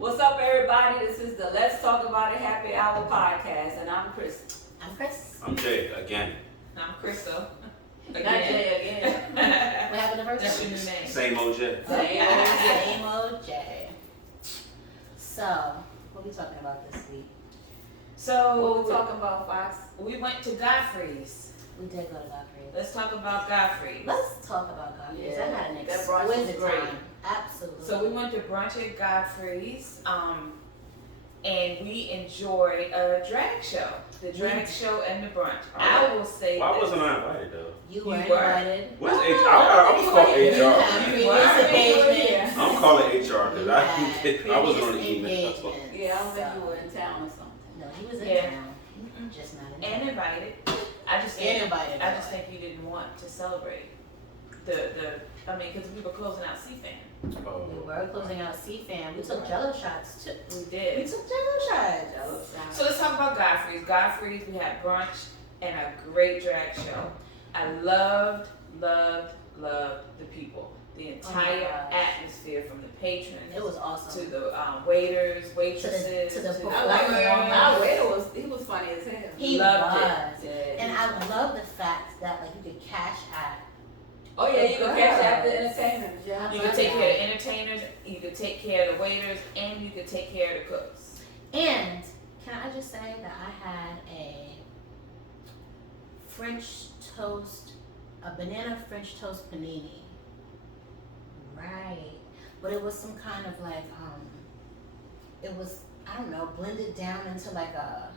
What's up, everybody? This is the Let's Talk About It Happy Hour podcast, and I'm Chris. I'm Chris. I'm Jay again. I'm Crystal. Not Jay again. What happened the first That's time? your new name. Same old Jay. Same old Jay. So, what are we talking about this week? So What we talking about, Fox? we went to Godfrey's. We did go to Godfrey's. Let's talk about Godfrey's. Let's talk about Godfrey's. Yeah, I had an that brunch was exquisite great. time. Absolutely. So we went to brunch at Godfrey's, and we enjoyed a drag show. The drag show and the brunch. I will say Why this. wasn't I invited though? You You were were. invited. Where's Oh, HR? I'm gonna call You HR. had You previous were. engagements. I'm calling HR because You had I wasn't on the previous email. engagements. Yeah, I don't think you So- were in town or something. No, he was in Yeah. town. Just not in And town. invited. I just And think, invited. I just think you didn't want to celebrate because we were closing out CFAN. Oh. We were closing out CFAM. We took Jello shots too. We We did. took Jello shots. So let's talk about Godfrey's. Godfrey's, we had brunch and a great drag show. I loved the people. The entire gosh. atmosphere, from the patrons It was to awesome. the waiters, waitresses, to the Like, performers. our waiter he was funny as hell. He Loved was. it. Yeah. And I love the fact that like you could cash out. Oh yeah, you can catch out the Girls. entertainers. Yeah. You could take care of the entertainers, you could take care of the waiters, and you could take care of the cooks. And can I just say that I had a French toast, a banana French toast panini. Right. But it was some kind of like it was, I don't know, blended down into like a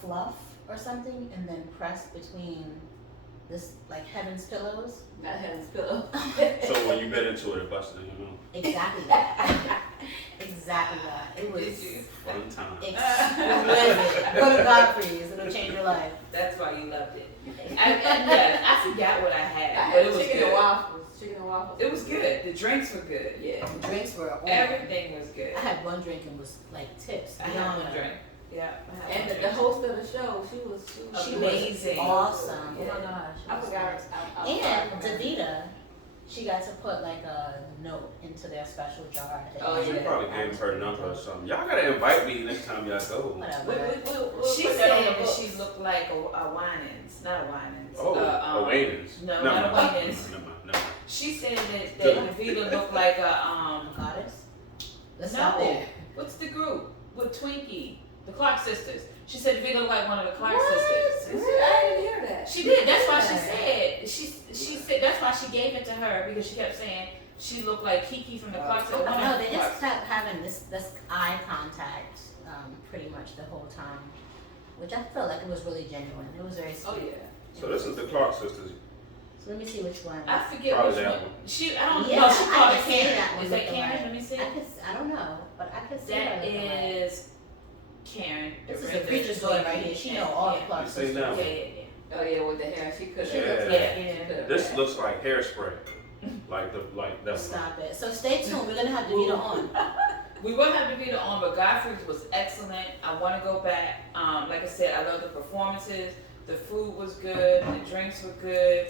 fluff or something, and then pressed between this like heaven's pillows. Not Helen's pillow. So when you bit into it, it busted, Exactly that. Exactly that. It was Did you? Fun time. exquisite. Go to Godfrey's, it'll change your life. That's why you loved it. I forgot what I I had, had but it was chicken good. and waffles. Chicken and waffles. It was good. The drinks were good. Yeah. The drinks were on. Everything was good. I had one drink and was like tips. I had beyond one that. drink. Yeah. I had And one the drink. host of the show, she was She Amazing. was awesome. Yeah. Oh my gosh. I forgot. And Davita, she got to put like a note into their special jar. at the Oh, end. She yeah. probably gave her number or something. Y'all gotta invite me next time y'all go. Whatever. We'll She put that on the said books. she looked like a Winans, not a Winans. Oh, a Wayne's. No, Never not a mind. Wayne's. Never mind. Never mind. She said that Davita looked like a Goddess. Let's no. stop there. What's the group with Twinkie? The Clark sisters. She said Davita looked like one of the Clark What? sisters. I didn't hear that. She did. That's why she Yeah. said. She said that's why she gave it to her, because she kept saying she looked like Kiki from the Clark sisters. One No, of they the just Clark- kept having this eye contact pretty much the whole time, which I felt like it was really genuine. It was very sweet. Oh yeah. So this is the Clark sisters. So let me see which one. I forget Probably which that one. one. I don't Yeah, know. She I called can it see Karen. that one Is that looking Karen? like- Let me see. I don't know, but I could see That her looking like. is Karen. This is friend the of preacher's daughter right Twinkie. here. She know all the Yeah. Clark You say sisters. that Yeah, one. yeah, Oh yeah, with the hair, she could. She Yeah. looks Yeah. like This looks like hairspray. Like that. Stop it. So stay tuned. We're gonna have Davita on. We will have Davita on, but Godfrey's was excellent. I want to go back. Like I said, I love the performances. The food was good. The drinks were good.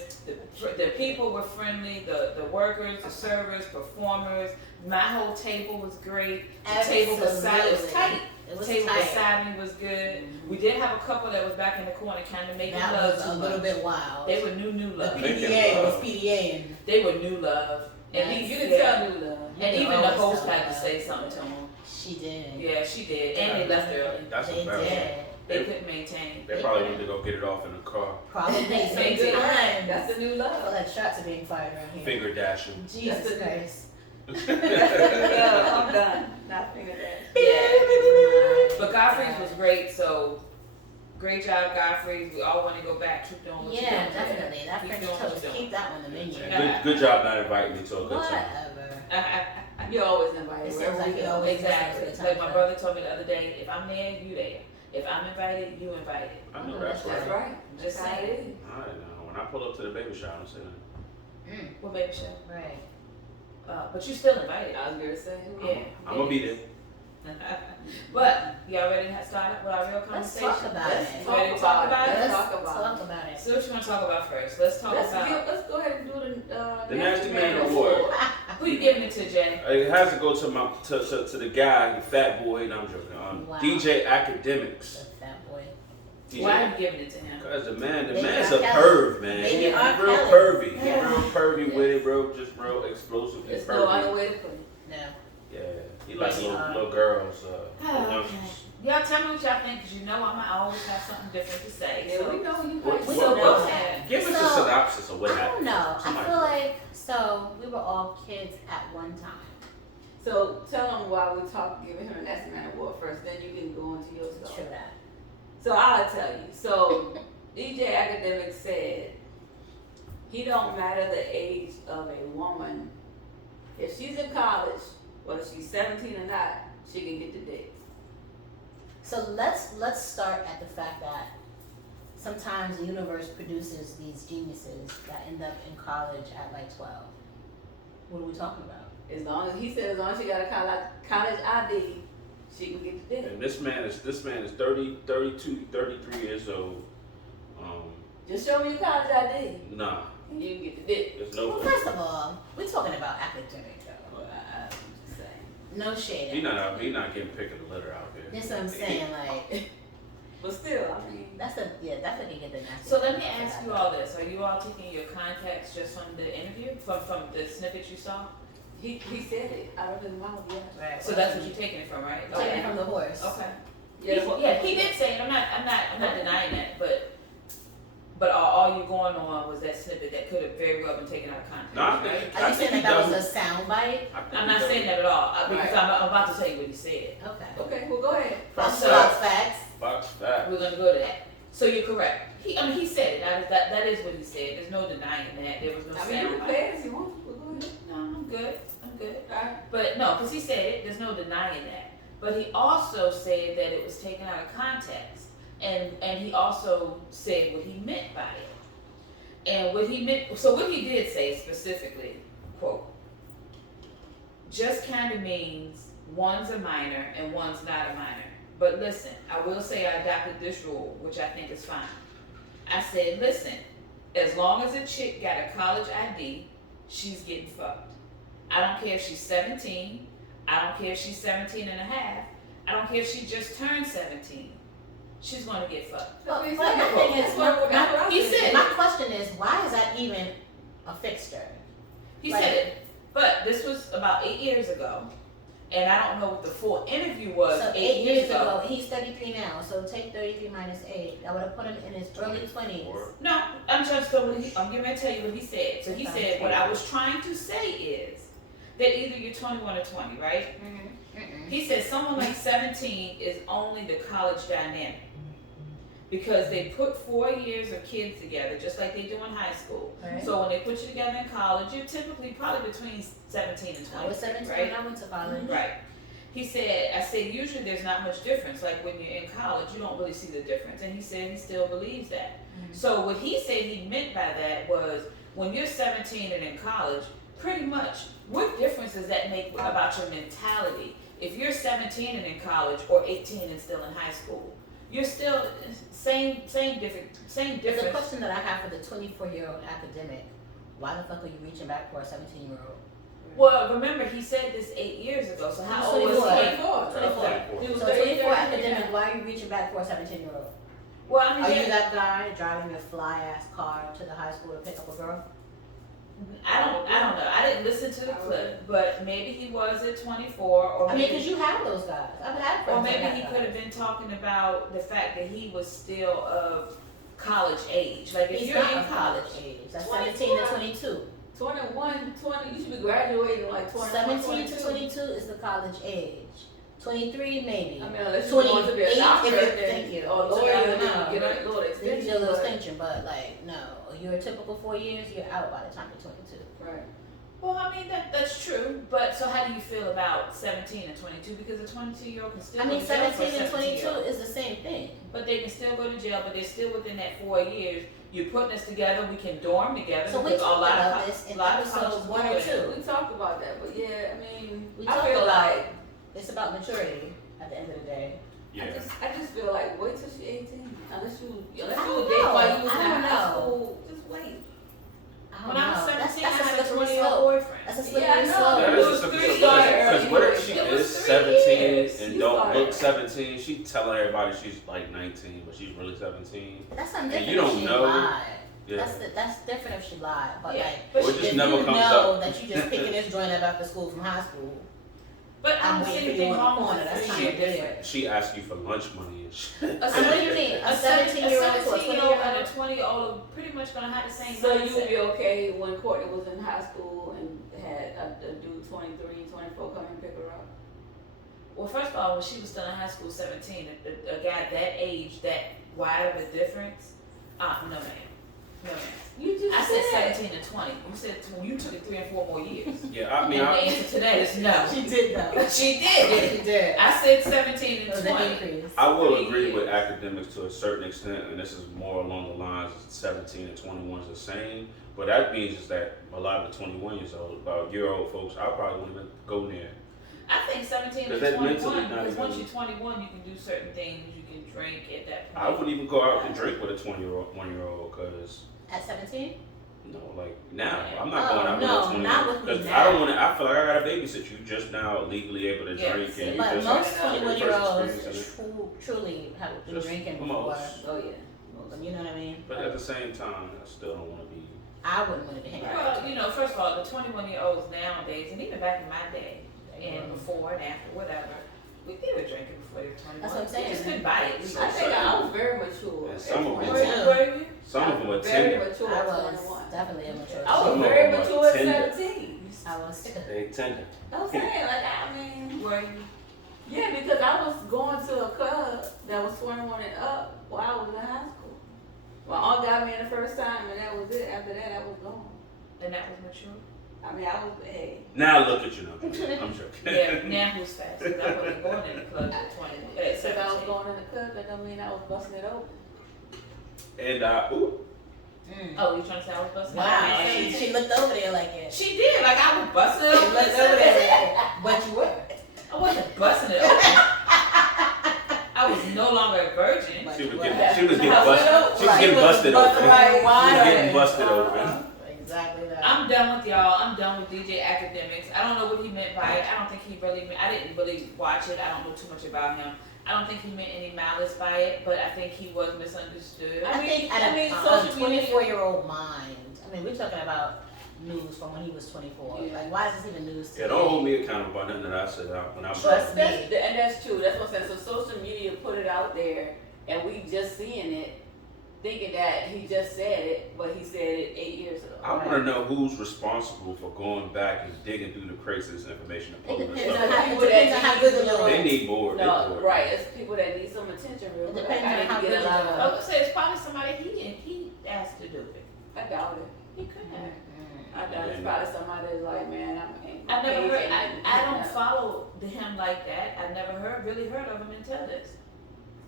The people were friendly. The workers, the servers, performers. My whole table was great. The table beside it was Absolutely. tight. It was The table tight. beside me was good. We did have a couple that was back in the corner, kind of making That love was too a little much. bit wild. They were new The love. PDA was PDA-ing. They were new love. And Yes. he, You can yeah. tell new love. And You even can the always host tell had to love. say something to him. She did. Yeah, she did. And they left early. That's They embarrassing. did. They couldn't maintain. They probably need to go get it off in the car. Probably Same same thing. time. That's the new I feel love. like shots are being fired around here. Finger dashing. Jesus That's the- Christ. Yeah, I'm done. Not finger that. Yeah. But Godfrey's was great, so great job, Godfrey's. We all want to go back, keep doing what you're Yeah, doing. definitely. That Keep French doing what toast, you're keep that on the menu. Good job not inviting me to a good time. Whatever. You're always invited. It seems wherever like we you go. always- Exactly. Like my brother told me the other day, if I'm there, you there. If I'm invited, you invited. I know that's That's right. right. Just That's how it saying. is. I know. When I pull up to the baby shower, I'm saying, What baby show? Right. But you still invited. I was gonna say. Yeah. I'm gonna be there. But y'all ready to start up with our real Let's conversation? talk about Let's it. You ready to talk about it? Let's Let's talk about talk about it. So what you want to talk about first? Let's talk about Let's go ahead and do The Nasty Man Award. who Who you giving it to, Jay? It has to go to the guy, the fat boy. No, I'm joking. Wow. DJ Academics. The fat boy. DJ. Why are you giving it to him? Cause the man's Baby a R. Kelly. perv, man. Baby He's R. real Kelly. pervy. He's Yeah. real pervy Yes. with it, bro. Just real explosive and There's no other pervy. way to put it. No. Yeah, he likes Baby R. little girls. Oh, okay. Y'all tell me what y'all think, because you know I might always have something different to say. Yeah, So, we know you What- guys. We what- don't go know. ahead. Give us a So, synopsis of what I don't happened. know. I Somebody- feel like, so we were all kids at one time. So tell them why we giving her an estimate award first, then you can go into your story. True that. So I'll tell you. So DJ Academic said he don't matter the age of a woman. If she's in college, whether she's 17 or not, she can get the dick. So let's start at the fact that sometimes the universe produces these geniuses that end up in college at like 12. What are we talking about? As long as she got a college ID, she can get the dick. And this man is 30, 32, 33 years old. Just show me your college ID. Nah, You can get the dick. there's Well, no. first of all, we're talking about academic though. Well, I'm just saying. No shade. He not getting pick of the litter out here. That's what I'm saying. Like But still, I mean, definitely get the nasty. so let me ask you all this. Are you all taking your context just from the interview? From the snippets you saw? he said it out of his mouth, yeah. Right. So that's what you're taking it from, right? Taking it from the horse. Okay. Yeah, He did say it. I'm not denying that, but all you going on was that snippet that could have very well been taken out of context. No, I right? think- Are you saying he that was does- a sound bite? I'm not saying that at all because Right. I'm about to tell you what he said. Okay. Okay, well go ahead. That's So- about facts. Box fat. We're gonna go to that. So you're correct. He said it. That is what he said. There's no denying that. There was no I mean, you sound can play it if you want to, but go ahead. No, I'm good. Alright. But no, because he said it. There's no denying that. But he also said that it was taken out of context, and he also said what he meant by it. And what he meant. So what he did say specifically, quote, just kind of means one's a minor and one's not a minor. But listen, I will say I adopted this rule, which I think is fine. I said, listen, as long as a chick got a college ID, she's getting fucked. I don't care if she's 17. I don't care if she's 17 and a half. I don't care if she just turned 17. She's going to get fucked. Well, That's but what my he thing said. is, That's what I He said. said my question is, why is that even a fixture? He Like- said it. But this was about 8 years ago. And I don't know what the full interview was So 8 years ago. he's 33 now. So take 33 minus 8. That would have put him in his early 20s. No, I'm getting ready to tell you what he said. So he said, what I was trying to say is that either you're 21 or 20, right? Mm-mm. He said someone like 17 is only the college dynamic. Because they put 4 years of kids together, just like they do in high school. Right. So when they put you together in college, you're typically probably between 17 and 20. I was 17 right? when I went to college. Right. He said, I said, usually there's not much difference. Like when you're in college, you don't really see the difference. And he said he still believes that. Mhm. So what he said he meant by that was when you're 17 and in college, pretty much, what difference does that make about your mentality? If you're 17 and in college or 18 and still in high school, you're still same There's a difference. question that I have for the 24-year-old academic. Why the fuck are you reaching back for a 17-year-old? Well, remember he said this 8 years ago. So how old was he? 24. 24. He was So 34 academic, why are you reaching back for a 17-year-old? Well, I mean, Are yeah, you that guy driving your fly-ass car to the high school to pick up a girl? I don't know. I didn't listen to the clip, but maybe he was at 24, or I mean, maybe, because you have those guys. I've had friends or maybe that he have could have been talking about the fact that he was still of college age. Like if He's you're not in of college age. That's 24. 17 to 22. 21, 20, you should be graduating like 21, 17 to 22. 22 is the college age. 23 maybe. I mean, unless you're going to be a 28 doctor, if it- then, thank you. or So lawyer, I then don't know. you get a little Then you extension. get a little but- extension, but like, no. You're a typical 4 years, you're out by the time you're 22. Right. Well, I mean that's true, but so how do you feel about 17 and 22? Because a 22-year-old can still I mean, go to jail for a 17 and 22 17-year-old. is the same thing. But they can still go to jail, but they're still within that 4 years. You're putting us together. We can dorm together. So we because talked a lot about of this in lot of episode colleges 1 do or it. 2. We talked about that, but yeah, I mean, We I talked feel about like, It's about maturity at the end of the day. Yeah. I just feel like wait till she's 18. Unless you I date don't while know. you was I in don't high know. school, just wait. I don't When I was know. 17, that's I had a a slippery 20-year-old slope. boyfriend. That's a Yeah, slippery I know. slope. 17. She telling everybody she's like 19, but she's really 17. That's something And different you don't if she know. lied. Yeah. That's different if she lied. But Yeah, like, but Or she just if never you comes know up. that you just picking this joint up after school from high school, But I I'm don't see waiting for you anything in the wrong corner. with That's a kind 3-year of weird. difference. She asked you for lunch money and shit. I mean, what do you mean? A 17-year-old to a 17-year-old and 20-year-old? a 20-year-old are pretty much gonna have the same So you mindset. would be okay when Courtney was in high school and had a dude 23, 24 come and pick her up? Well, first of all, when she was still in high school, 17, a guy that age, that wide of a difference, no ma'am. No ma'am. You just I said 17 to 20. You said you took it 3 and 4 more years. Yeah, I mean, And the I, answer to that is no. She did though. She did. She did. I said 17 It and was an 20. increase. I will 3 agree with years. academics to a certain extent, and this is more along the lines of 17 and 21 is the same. But that means is that a lot of the 21 years old, about year-old folks, I probably won't even go near. I think 17 to Is that 21, mentally not because even- once you're 21, you can do certain things. You can drink at that point. I wouldn't even go out and drink with a 1-year-old, cause At 17? no, like now, Yeah. I'm not going out no, with a 20. not with me Cause now. I don't want to. I feel like I gotta babysit you. Just now legally able to Yeah, drink, see, and you But just most have your first 21-year-olds experience in it. truly have been Just drinking before. most. Oh yeah. You know what I mean? But at the same time, I still don't want to be. I wouldn't want to hang out. Well, you know, first of all, the 21-year-olds nowadays, and even back in my day, and before and after, whatever, they were drinking before they were 21. That's what I'm saying. You just couldn't buy it. I think I was very mature. And some of at them- 21. Were you? Some of them are Very tender. mature I at was 21. definitely immature. I was Some of very them are mature at tender. 17. I was. They tender. I'm saying, like, I mean, Were you? yeah, because I was going to a club that was 21 and up while I was in high school. My aunt got me in the first time, and that was it. After that, I was gone. And that was mature? I mean, I was, hey. Now look at you now. I'm joking. Yeah, now who's fast? Because I wasn't going in the club at 21, at Since I was 17. going in the club, that don't mean I was busting it open. And ooh, Mm. Oh, you trying to say I was busting? Wow, it open? she looked over there like it. She did. Like I was busting it She open. looked over there like it. But you were. I wasn't busting it open. I was no longer a virgin. But she you was were. getting, she was getting How busted. well? She was Like, getting you was busted busted open. right She was wide. getting busted open. Exactly that. I'm done with y'all. I'm done with DJ Academics. I don't know what he meant by it. I don't think he really meant, I didn't really watch it. I don't know too much about him. I don't think he meant any malice by it, but I think he was misunderstood. I think at I mean, a social media- 24-year-old mind. I mean, we're talking about news from when he was 24. Yeah. Like, why is this even news to Yeah, don't hold me accountable about nothing that I said when I was Trust me. And that's true. That's what I'm saying. So social media put it out there, and we just seeing it, thinking that he just said it, but he said it 8 years ago. I want to know who's responsible for going back and digging through the crates of this information and It pulling this depends up. on how, it People that depends on how need good to the know. little. They need more. They No, bored. right. It's people that need some attention, real It quick. depends I on didn't how get good a lot you of. I would say it's probably somebody he asked to do it. I doubt it. He could have. Mm. I doubt it's probably somebody that's like, man, I never heard. engaging. I don't follow him like that. I never really heard of him until this.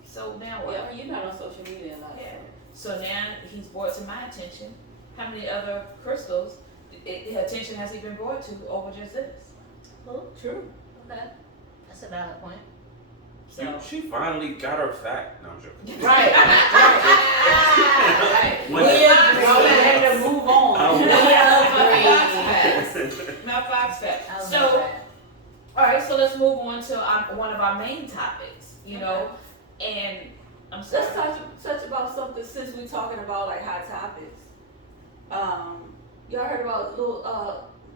So now what? Yeah, I mean, you're not on social media a lot. Yeah. So now he's brought to my attention. How many other crystals attention has he been brought to over just this? Cool. True. Okay. That's a valid point. So She finally got her fact. No, I'm joking. Right. Right. When- We agree. Well, we had to move on. Oh, my Fox fact. I love So that. all right, so let's move on to one of our main topics. You know, and I'm sorry. Let's touch about something since we're talking about like hot topics. Y'all heard about little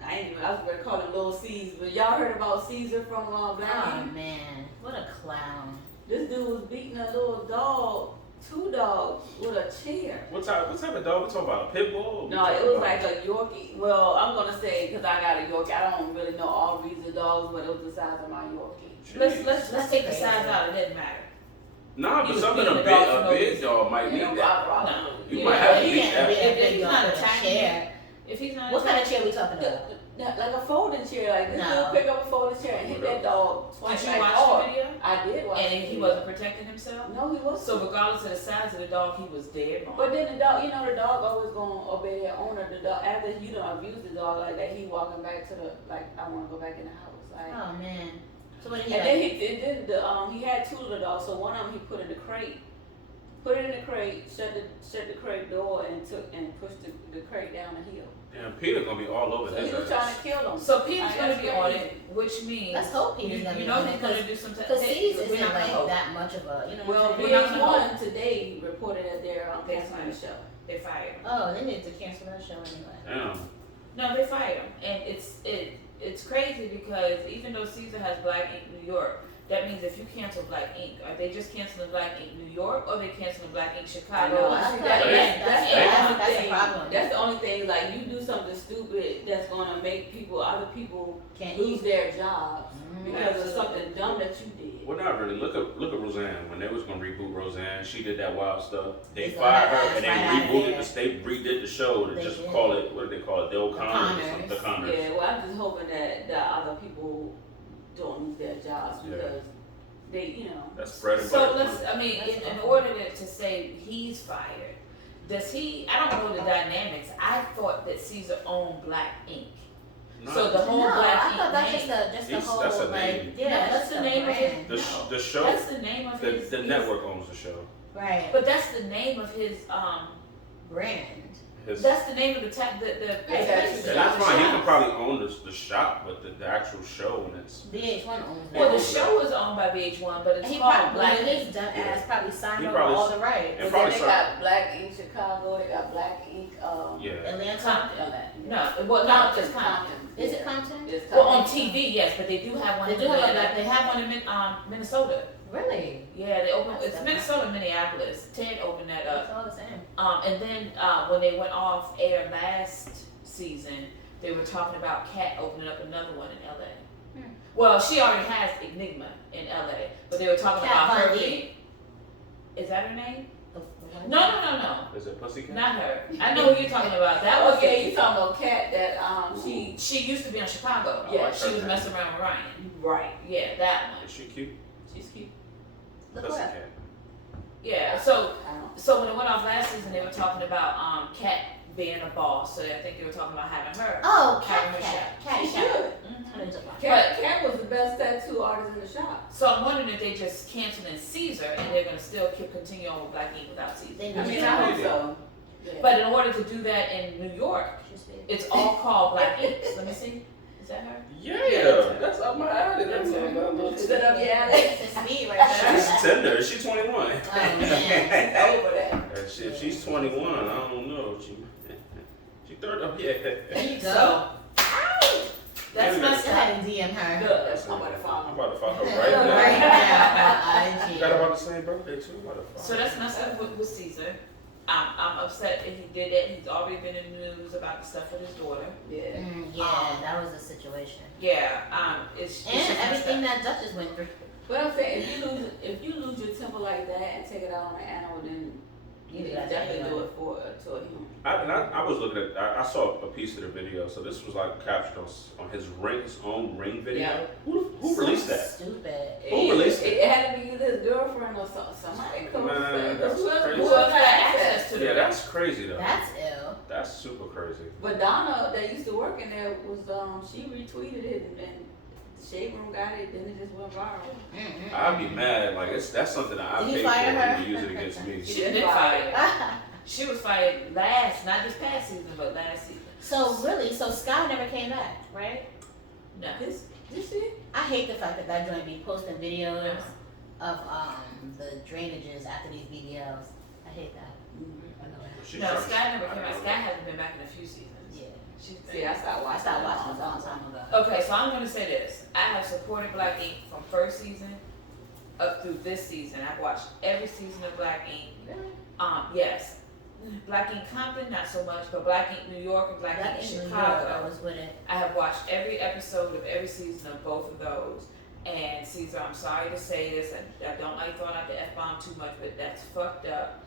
I was gonna call him Little Caesar, but y'all heard about Caesar from Black Oh Ink? man, what a clown. This dude was beating a little dog, 2 dogs, with a chair. What type of dog we talking about? A pit bull? No, it was like a Yorkie. Well, I'm gonna say because I got a Yorkie. I don't really know all breeds of dogs, but it was the size of my Yorkie. Let's take the size out. It doesn't matter. Nah, He but was something beating a the dog for no big reason. dog might need You know, that. I- You Yeah, might have to You beat can't be that. a If big he's dog not with a attacking chair. If he's not What kind of attacking- chair we talking about? Like a folding chair, like this No. dude pick up a folding chair and hit that dog Did twice. you like, watch oh, the video? I did watch And the he video. wasn't protecting himself. No, he wasn't. So regardless of the size of the dog, he was dead wrong. But then the dog, the dog always gonna obey their owner. The dog, after you don't abuse the dog like that, he walking back to the I want to go back in the house. Like, Oh man. So what did he and like? then he had 2 little dogs. So one of them he put in the crate, put it in the crate, shut the crate door, and pushed the crate down the hill. Damn, Peter gonna be all over So his he was ass. trying to kill him. So Peter's Like, gonna that's be on crazy. it, which means Let's hope Peter's you gonna be know on he's it, gonna do some. Because C's we're isn't not gonna like hope. that much of a, you know Well, what I'm saying? VH1 today reported that they're They canceling the show. They fired him. Oh, they need to cancel that show anyway. Damn. No, they fired him, and it's crazy because even though Caesar has Black Ink New York, that means if you cancel Black Ink, are they just canceling Black Ink New York, or they canceling Black Ink I Chicago? know. I See, thought that's the that's only a thing. problem. That's the only thing. Like you do something stupid that's gonna make other people Can't lose eat. their jobs because of Absolutely. something dumb that you did. Well, not really. Look at Roseanne. When they was gonna reboot Roseanne, she did that wild stuff. They They fired got her her and they right out of rebooted there. They redid the show to They just did. call it, what did they call it? The O'Connors. or something. The Connors. Connors. Yeah, well, I'm just hoping that other people don't lose their jobs Yeah. because they, you know. That's bread and So butter. let's, I mean, That's in awful. order to say he's fired, does he? I don't know the dynamics. I thought that Caesar owned Black Ink. No. So the whole No, Black I Ink thought that's name. just the He's- whole, that's a like, name. yeah, No, that's the name of brand. the, no. the show, That's the name of his. the his- network owns the show. Right. But that's the name of his. Brand. His, That's the name of the the. Yeah, that's- and that's fine. He can probably own the shop, but the actual show and it's. VH1 owns Well, the it. show is owned by VH1, but it's He called probably, Black when Ink. his dumb ass probably signed He over probably- all the rights. and But probably then they some- got Black Ink Chicago, they got Black Ink, Yeah. Atlanta. Compton. yeah. No, well, no, it's Compton. Compton. Is Yeah. it Compton? It's Well, on Compton. TV, yes, but they do have one. They in do have Atlanta. one. They have one in Minnesota. Really? Yeah, they opened. That's It's different. Minnesota, Minneapolis. Ted opened that up. It's all the same. And then when they went off air last season, they were talking about Kat opening up another one in LA. Hmm. Well, she already has Enigma in LA, but they were talking Kat about her Von D? being. Is that her name? The one- No. Is it Pussycat? Not her. I know who you're talking about. That was Okay, you talking about Kat that She used to be on Chicago. I Yeah, like she her was name. messing around with Ryan. right. Yeah, that one. Is she cute? She's cute. Look what? Pussycat. Yeah. So I don't. So when it went off last season, they were talking about Kat being a boss. So I think they were talking about having her. Oh, Having Cat her Cat. She Cat Cat. should. I know you're talking about. Kat was the best tattoo artist in the shop. So I'm wondering if they just canceling Caesar and they're gonna still continue on with Black Ink without Caesar. They I mean, need I to- hope so. Yeah. But in order to do that in New York, She's big. it's all called Black Ink. Let me see. Is that her? Yeah, that's up my alley. That's That's up my little. Is it up your alley? It's a speed right She's there. tender. She's 21. Oh, man. Over that. If she's 21, I don't know. She third up. Yeah. There you go. So that's Yeah. messed Go up. ahead and DM her. Good. I'm gonna I'm follow. about to fuck her Right right now. now on We IG. got about the same birthday too. I'm about to fuck So her. that's messed up with Caesar. I'm upset that he did it. He's already been in the news about the stuff with his daughter. Yeah. Yeah, that was a situation. Yeah, it's And just messed everything up. that Duchess went through. But I'm saying, if you lose your temper like that and take it out on an animal, then you Yeah, definitely yeah. do it to a human. I was looking at. I saw a piece of the video. So this was like captured on his own ring video. Yeah. Who released that? Stupid. Who released it? had to be either his girlfriend or somebody. Man, that's crazy. Who else got access to the Yeah, that's crazy though. That's ill. That's super crazy. But Donna, that used to work in there, was she retweeted it and the shade room got it. Then it just went viral. I'd be mad. Like that's something that I Did he paid for fire her? and you use it against me. She did fire. She was fired not this past season, but last season. So really, Sky never came back, right? No. This she? I hate the fact that joint be posting videos of the drainages after these videos. I hate that. She's No, trying- Sky never came I back. don't Sky know. hasn't been back in a few seasons. Yeah. She's been. See, I stopped I watching. stopped watching it a long time ago. Okay, so I'm gonna say this. I have supported Black Ink from first season up through this season. I've watched every season of Black Ink. Yes. Black Ink Compton, not so much, but Black Ink New York and Black Ink New York, Chicago. I was with it. I have watched every episode of every season of both of those. And Caesar, I'm sorry to say this, I don't like throwing out the F-bomb too much, but that's fucked up.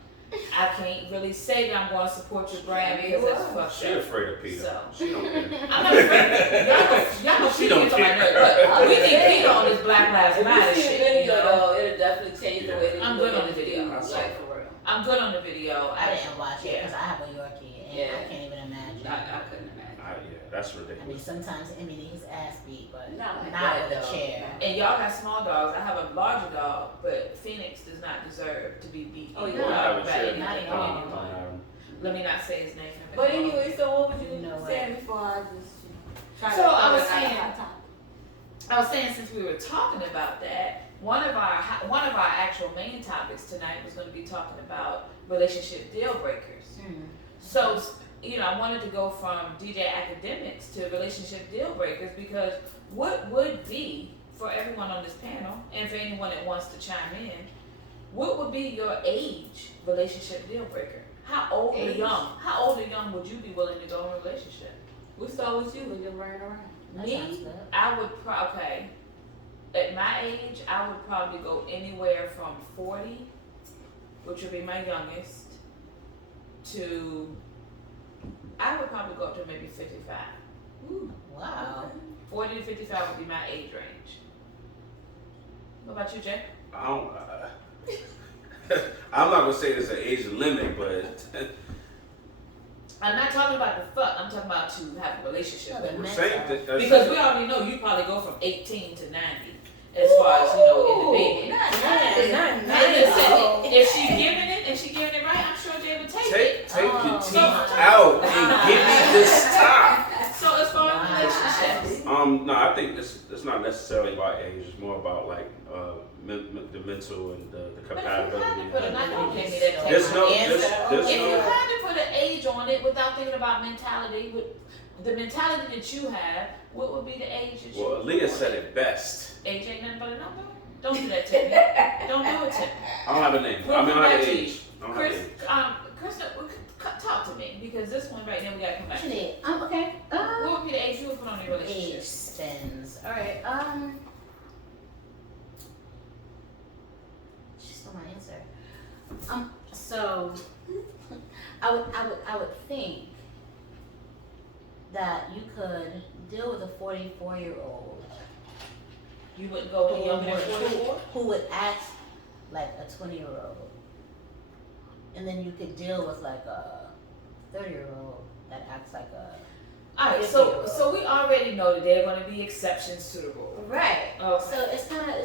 I can't really say that I'm going to support your brand because that's fucked She up. afraid of Peter. So. She don't care. I'm not afraid. Y'all know She Peter don't gets on my care. nerves, but we need Peter on this Black Lives If Matter you see the shit. video, You know? though, it'll definitely change the way that you I'm look good at on the video. Like, for real. I'm good on the video. I didn't watch it Yeah. because I have a Yorkie and Yeah. I can't even imagine. I couldn't imagine. Yeah, That's I mean, ridiculous. sometimes Emmy needs his ass beat, but Not like not that, with a though. chair. And y'all got small dogs. I have a larger dog, but Phoenix does not deserve to be beat. Oh, You yeah. don't have a by chair. any- not at Don't all. have them. Let me not say his name. But anyway, so what was you You know what? saying before I just try So to I was throw it out saying- of top? I was saying, since we were talking about that, one of our actual main topics tonight was going to be talking about relationship deal breakers. So, I wanted to go from DJ academics to relationship deal breakers, because what would be, for everyone on this panel and for anyone that wants to chime in, what would be your age relationship deal breaker? How old or Age? young? How old or young would you be willing to go in a relationship? We start with you and then run around. That sounds Me, good. I would okay. At my age, I would probably go anywhere from 40, which would be my youngest, to I would probably go up to maybe 55. Ooh, Wow. 40 to 55 would be my age range. What about you, Jay? I don't. I'm not gonna say there's an age limit, but I'm not talking about the fuck. I'm talking about to have a relationship. No, with. the men- Because we already know you probably go from 18 to 90 as far as, in the dating. Not Yeah, nice. not Hey, listen, No. if she giving it and she giving it right, I'm sure Jay would take it. take your Oh, teeth my out and give me this top. So as far as Wow. relationships, No, I think it's not necessarily about age. It's more about like the mental and the but if you compatibility. had to put a, not gonna give me that There's no, answer. there's If you no. had to put an age on it without thinking about mentality, with the mentality that you have, what would be the age that you? Well, Aaliyah said it best. Age ain't nothing but a number. Don't do that to me. Don't do it to me. I don't have a name. We'll I mean, come I back have to you. age. I don't have Chris, age. talk to me, because this one right now we gotta come back What to. you need? Okay. What would be the age you would put on your Age relationship? spins. All right. She stole my answer. So I would think that you could deal with a 44-year-old You wouldn't go any younger than 44? who would act like a 20-year-old, and then you could deal with like a 30-year-old that acts like a Alright, so we already know that there are going to be exceptions to the rule. right. Okay. So it's kind of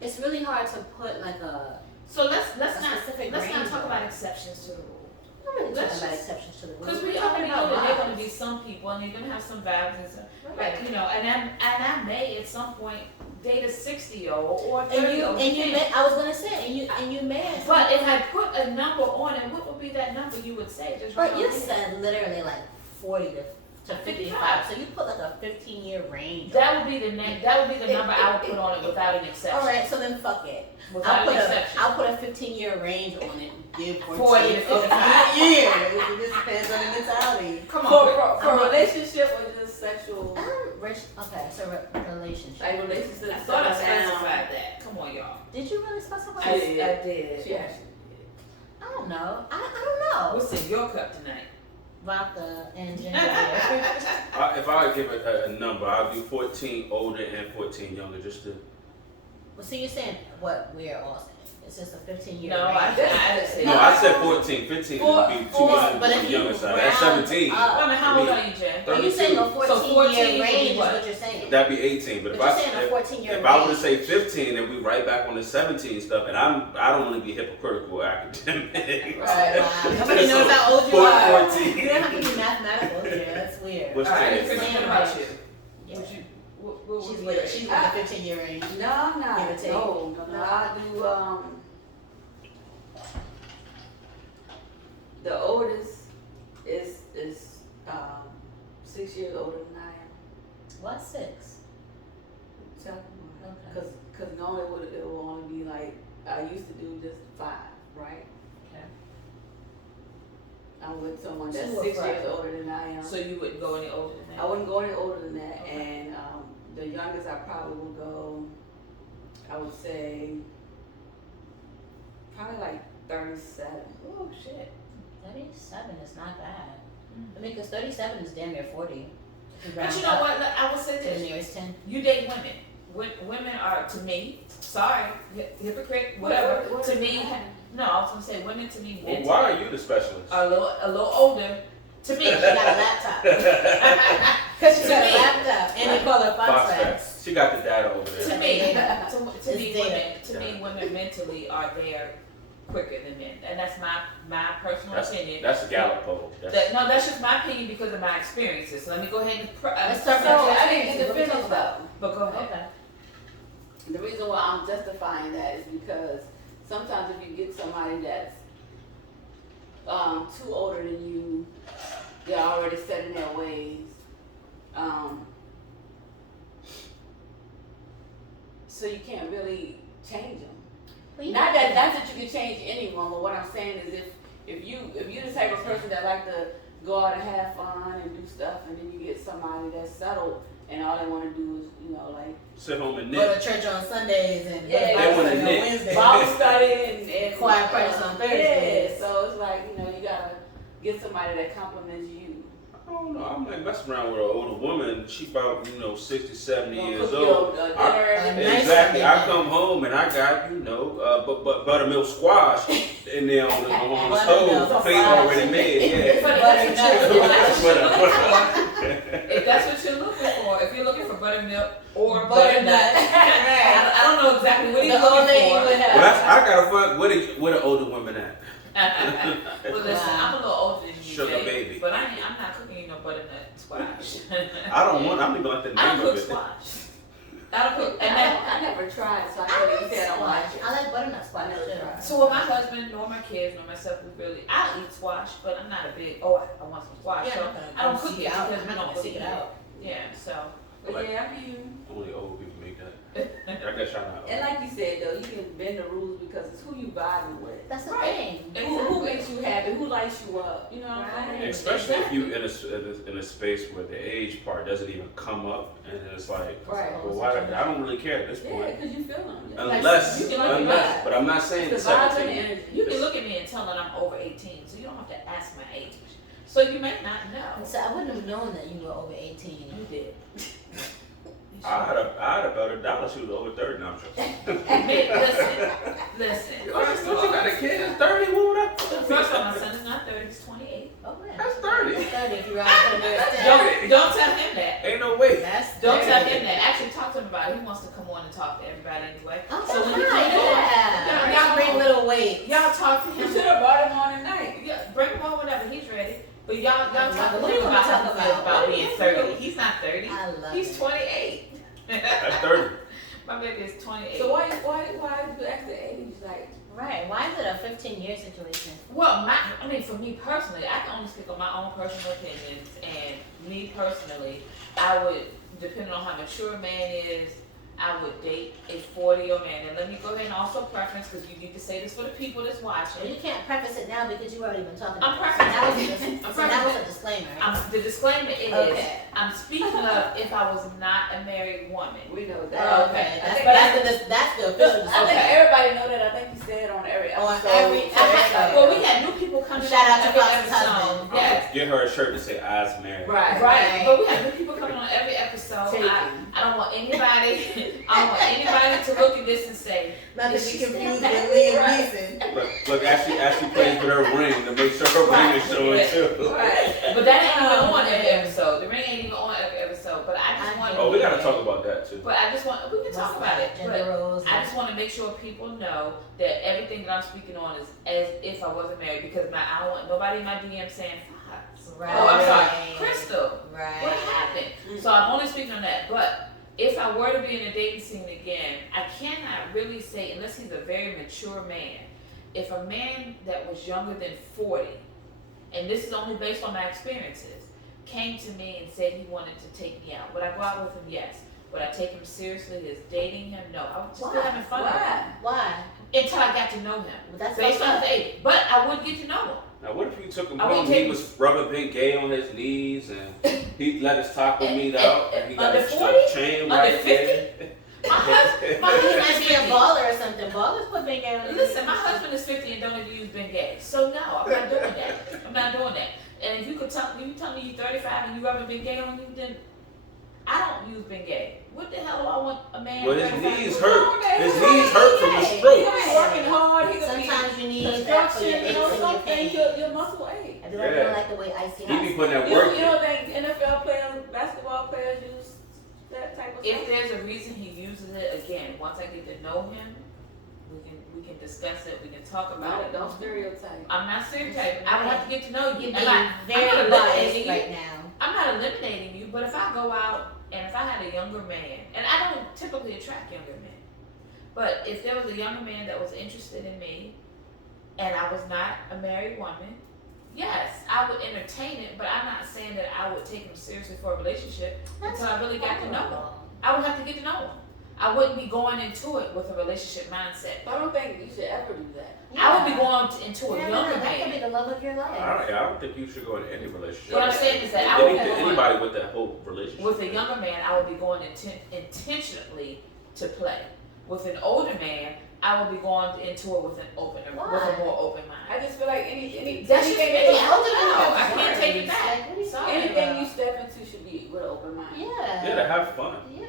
it's really hard to put like a. So let's a not specific talk range about on. exceptions to the rule. I'm not really Let's talking about just- exceptions to the rule. Because We're we talking already know about that there are going vibes. to be some people, and you're going to have some vibes and some, Right. and I may at some point date a 60-year-old or a And you 30-year-old. and you may, I was gonna say and you may have But if I put a number on it, what would be that number you would say? Just right but you on said literally like 40 to 55. So you put like a 15-year range. that would be the number I would put on it without an exception. All right, so then fuck it. Without an exception. I'll put a 15-year range on it. Give 40 to 55 years. It just depends on the mentality. Come on. For relationship or just sexual? Okay, so relationship. Like relationship. I thought I settle down. specified that. Come on, y'all. Did you really specify? I did. I did. She actually I don't know. I don't know. What's in your cup tonight? Vodka and ginger ale. If I would give it a number, I'd do 14 older and 14 younger, just to. Well, so you're saying what we're all saying. It's just a 15-year No, range. I didn't say No, that. I said 14. 15 would be too young but on if the you younger side. That's round 17. up- Wait a minute, how old are you, Jay? Are you saying a 32. 14-year 14 would be range is what? what you're saying? That'd be 18. But But if you're I saying a 14-year if I were to range. say 15, then we right back on the 17 stuff, and I don't want to be hypocritical academic. Right. Wow. Nobody knows how old you are. 14. You don't have to be mathematical here. That's weird. What's Alright, today? Chris, what about you? Yeah. Would you? What would She's be with your she's age? with the 15-year range. No, I'm not. Give or take. No. I do the oldest is 6 years older than I am. What, 6? Tell me Okay. Cause normally it would only be like I used to do just 5, right? Okay. I'm with someone that's 2 or 6 years 5. older than I am. So you wouldn't go any older than that? I wouldn't go any older than that, Okay. and the youngest I probably would go, I would say, probably like 37. Oh, shit. 37 is not bad. I mean, because 37 is damn near 40. If But round you know up what? I will say to the this. nearest 10. You date women. Women are, to me, sorry, hypocrite, whatever. What To does me, it matter? no, I was gonna say women to me Well, mentally why are you the specialist? are a little older. To me, She got a laptop. Because she got a laptop. And they call her Fox Facts. Facts. She got the data over there. to me, It's women, women mentally are there quicker than men, and that's my personal opinion. That's a Gallup poll. That's just my opinion because of my experiences. So let me go ahead and Let's start So with I didn't get to finish though. But go ahead. Okay. The reason why I'm justifying that is because sometimes if you get somebody that's too older than you, they're already set in their ways. So you can't really change them. Well, Not that you can change anyone, but what I'm saying is if you're the type of person that like to go out and have fun and do stuff, and then you get somebody that's settled and all they want to do is like Sit home and Go knit. to church on Sundays and Yeah, go to they Bible wanna study on knit. Wednesdays. Bible study and Choir practice on Thursdays. Yeah, so it's like you gotta get somebody that compliments you. I don't know. I'm like messing around with an older woman. She about 60, 70 Gonna years cook old. your dinner I- every Nice day. Exactly. I dinner. come home and I got buttermilk squash in there on the Buttermilk stove, plate squash. already made. But if that's what you're looking for, if you're looking for buttermilk or butternut, I don't know exactly what he's The old looking lady for. would Well, I gotta find where the older women at. Well, listen, I'm a little older than you, Sugar Jay, baby. but I'm not cooking you no butternut squash. I don't want. I'm even like the I don't name cook of it. squash. I don't cook, and then I never tried, so I I couldn't like even say I don't like squash. it. I like butternut squash Never too. tried. so with my husband, nor my kids, nor myself, I'll eat squash, but I'm not a big. I want some squash. Yeah, So I don't cook it because we don't seek eat it out. Yeah, so. But yeah, I mean, Only old people make that. I guess y'all not. and like you said though, you can bend the rules because it's who you vibing with. That's the Right. thing. Who makes you happy? Who lights you up? You know what I'm saying? Right. Especially if you in a space where the age part doesn't even come up, and it's like, Right. well, why? I don't really care at this Yeah, point. because you feel them. Unless, you can like the vibe. but I'm not saying It's the vibe and the 17. energy. You can look at me and tell that I'm over 18, so you don't have to ask my age. So you may not know. So I wouldn't have known that you were over 18. You did. I had a better dollar. She was over 30 now. I'm just. Hey, listen. Don't you got a kid that's 30? What would I? First of all, my son is not 30, he's 28. Oh, yeah. That's 30. 30 if you're out there. Don't tell him that. Ain't no way. That's Don't 30. tell him that. Actually, talk to him about it. He wants to come on and talk to everybody anyway. Oh, So when you fine, come on, yeah. y'all Y'all bring little weight. y'all talk to You him. should have brought him on tonight. Yeah, bring him on whenever he's ready. But y'all talk to What are him you about gonna how talk he feels about? about being 30. He's not 30. I love He's it. 28. That's 30. My baby is 28. So why did you ask the age? Like, Right. Why is it a 15-year situation? Well, for me personally, I can only speak on my own personal opinions, and me personally, I would, depending on how mature a man is, I would date a 40-year man. And let me go ahead and also preference, because you need to say this for the people that's Well, watching. you can't preface it now because you've already been talking I'm about it. prefacing. So that was a disclaimer. Right? The disclaimer is, Okay. I'm speaking of if I was not a married woman. we know that. Oh, Okay. okay. That's the official I disclaimer. think everybody know that. I think you said it on every On episode. every So episode. Well, we had new people coming Shout on out to every Fox's episode. husband. Yes. Get her a shirt that say "I's married." Right. Right, but we have new people coming on every episode. Taken. I don't want anybody. I don't want anybody to look at this and say, Not to Is be she confused still with married? Liam Right. Neeson. Look, Ashley plays with her ring to make sure her ring is showing too. Right. but that ain't even Oh, on every man. episode. The ring ain't even on every episode. But I just want. Oh, we gotta talk about that too. But I just want. We can talk about it. Gender But roles. I just want to make sure people know that everything that I'm speaking on is as if I wasn't married, because I don't want nobody in my DM saying, "Fox." Right. Oh, I'm sorry, Crystal. Right. What happened? Mm. So I'm only speaking on that. But if I were to be in a dating scene again, I cannot really say, unless he's a very mature man, if a man that was younger than 40, and this is only based on my experiences, came to me and said he wanted to take me out, would I go out with him? Yes. Would I take him seriously as dating him? No. I would just be Why? having fun with him Why? Why? until I got to know him. Well, that's Based fucked on up. his age. But I would get to know him. Now, what if you took him I mean, home? He was rubber band gay on his knees, and he let his taco meat out, and he got Under his 40? chain Under right 50? there. My husband He might be a 50. baller or something. Ballers put big game on. Listen, my husband is 50 and don't even use Bengay. So no, I'm not doing that. I'm not doing that. And if you tell me you're 35 and you rubbing Bengay on you, then I don't use Bengay. What the hell do I want a man? Well, his 35 knees with? hurt. His knees hurt from the stroke. He could be working hard. He could Sometimes be you need that for your construction, aches and your something. pain. Your muscle ache. I don't like the way Icy He be Hot putting that You work in. don't think NFL players, basketball players use that type of If stuff? there's a reason he uses it, again, once I get to know him, we can discuss it. We can talk about it. Don't stereotype. I'm not stereotyping. I would have to get to know you. You're I'm being not very eliminating biased you. right now. I'm not eliminating you, but if I go out and if I had a younger man, and I don't typically attract younger men, but if there was a younger man that was interested in me, and I was not a married woman, yes, I would entertain it, but I'm not saying that I would take him seriously for a relationship until I really got to know him. I would have to get to know him. I wouldn't be going into it with a relationship mindset. I don't think you should ever do that. I would be going into a Yeah, younger that could be man. the love of your life. I don't think you should go into any relationship. What I'm saying is that I would be Anybody with that whole relationship. with a younger man, I would be going intentionally to play. With an older man, I would be going into it with a more open mind. I just feel like any That's just me. anything, I don't know. I can't take it back. Like, what are you Sorry. talking anything about? you step into should be with an open mind. Yeah. Yeah, to have fun. Yeah.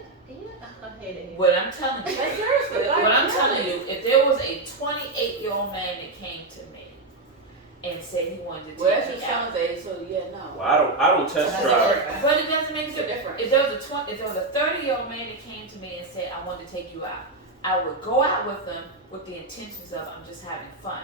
I hate it. What I'm telling you, Like, seriously, like, what I'm really. telling you, if there was a 28-year-old man that came to me and said he wanted to Well, take that's me your out, son's age, so yeah, no. Well, I don't test That's drive. different. but it doesn't make a It's a difference. difference. If there was a 30-year-old man that came to me and said I wanted to take you out, I would go out with them with the intentions of I'm just having fun.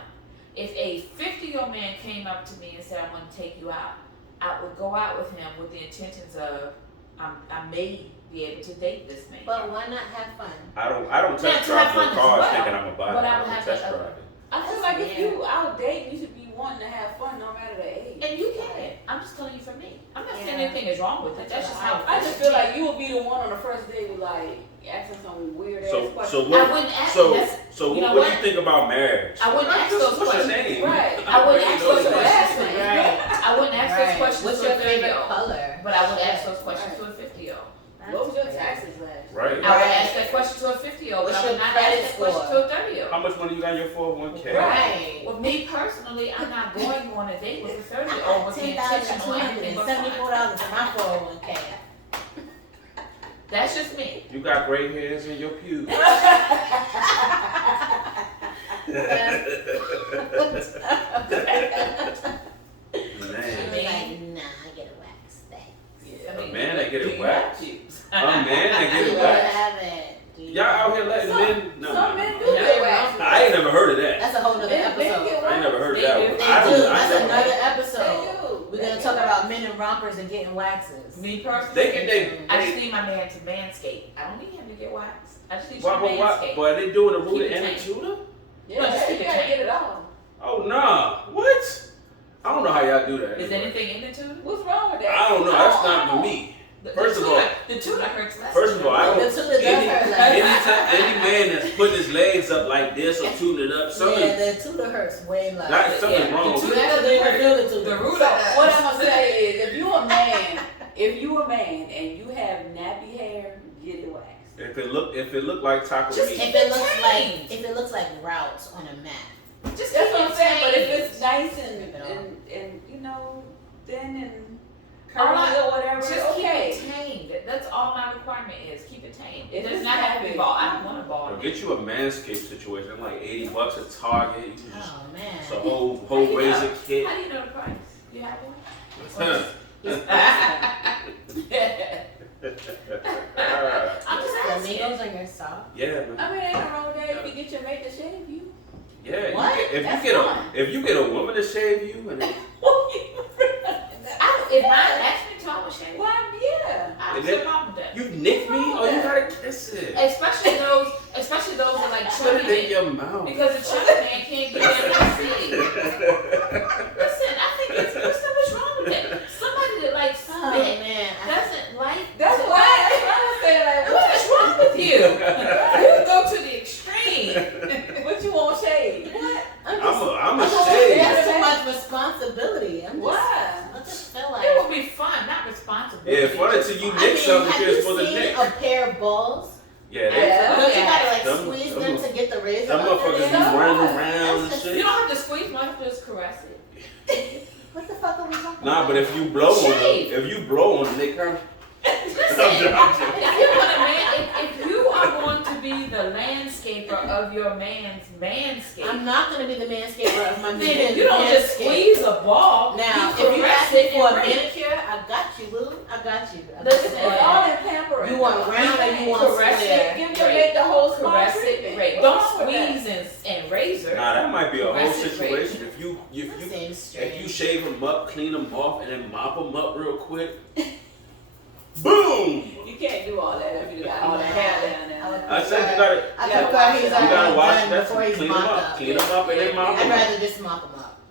If a 50-year-old man came up to me and said I want to take you out, I would go out with him with the intentions of I may be able to date this man. But why not have fun? I don't Yeah, test to have drive no fun as cars well. thinking I'm a buy But it. I I would don't have test to- drive it. I feel like if you out dating, you should be wanting to have fun no matter the age. And you can. I'm just telling you for me. I'm not saying Yeah. anything is wrong with it. That's just how I just feel like you would be the one on the first date with like asking some weird ass questions. So I what? wouldn't ask. So that's, so you know what do what? you think about marriage? I wouldn't ask those What's your questions. name? Right. I wouldn't ask those Right. questions. Right. I wouldn't ask those questions What's to your a favorite 30-year-old. color? But I would ask those Right. questions to a 50-year-old. What was your taxes last? Right. I would ask that question to a 50-year-old, but What's I would your not credit ask that question score? to a 30-year-old. How much money you got in your 401k? Right. Well, me personally, I'm not going on a date with a 30-year-old with the intention of anything but fun. $10,274 in my 401k. That's just me. You got gray hairs in your pubes. She Man. was like, nah, I get a wax. Thanks. I mean, A man that get do it you waxed? have pubes? A man that Do get you it waxed. have it? Do you Y'all out here letting Some- men. No, Some men do no. get waxed. I ain't never heard of that. That's a whole nother Men episode. get I ain't never heard of They that do. one. They I do. don't- I That's never- another They episode. do. We're gonna talk about men and rompers and getting waxes. Me personally, They can they. I just need my man to manscape. I don't need him to get waxed. I just need you Why, to why, why, manscape. boy, are they doing the Keep Ruta it and the tame. Tudor? Yeah, No, just keep you it gotta tame. get it all. Oh, nah. What? I don't know how y'all do that. Is anything in the tuna? What's wrong with that? I don't know. That's not for me. First of all, hurts less. First of all, I The don't. tuna does Any, hurt less. any man that's putting his legs up like this or tuning it up, something. Yeah, the tuna hurts way less. Not something Yeah, wrong. the with tuna- it. You never even feel the tuna. The root So of that. what I'm gonna say is, if you a man and you have nappy hair, get it waxed. If it look like taco Just meat, If it looks like routes on a map. Just That's keep what I'm it saying. But if tame. it's nice and Keep it on. and you know thin and All curly I- or whatever, Just okay. keep it tame. That's all my requirement is. Keep it tame. It If does it's not have to be happy. bald. I don't want a bald. or get you a manscaped situation, like $80 at Target. You can just, Oh man. it's a whole How you razor know? kit. How do you know the price? You have one? Huh. I'm just asking. Flamingos on your sock. Yeah, man. I mean, ain't no wrong with that. If you get your mate to shave you. Yeah, What? That's fine. if you get a woman to shave you, and it, If mine asked me to, I would shave. Why? Yeah. I And have no then- problem with that. you nick me, or you gotta kiss it. Especially those that like Put it in chubby your mouth. because the chubby man can't get their little seed. Listen, I think what's wrong with that? Somebody that like Oh spit man. doesn't like. That's to- why I was saying like, What is wrong with you? You go to the extreme. what you want shave? What? I'm a just shave. That's too much responsibility. I just feel like. It would be fun, not responsibility. Yeah, fun until you I nick mean, something have you're you supposed to seen nick. a pair of balls? Yeah, Yeah. Don't you gotta like Them- squeeze them- them to get the razor? some under motherfuckers be there? rolling around and That's You shit. don't have to squeeze, you have to just caress it. What the fuck are we talking about? Nah, but if you blow on them, Shave. if you blow on them, they come. Listen, If you want a man, if you are going to be the landscaper of your man's manscape, I'm not gonna be the manscaper of my man's then you don't just squeeze a ball. Now, you if you caress ask me it for a and rake. manicure, I got you, boo. I got you. Listen, It's all in pampering. You want round or you want Caress square? it, Give your mate the whole small caress treatment. it, rake. What's Don't wrong with squeeze and razor. Nah, that might be a whole Caress it, situation. If you Seems strange. if you shave them up, clean them off, and then mop them up real quick, boom! You can't do all that if you got all the hair down there. I said you gotta. I gotta prefer wash he's it. You gotta already wash done that. before he's Clean them mopped up. up. Clean them up, and then mop I'd them up. rather just mop them up.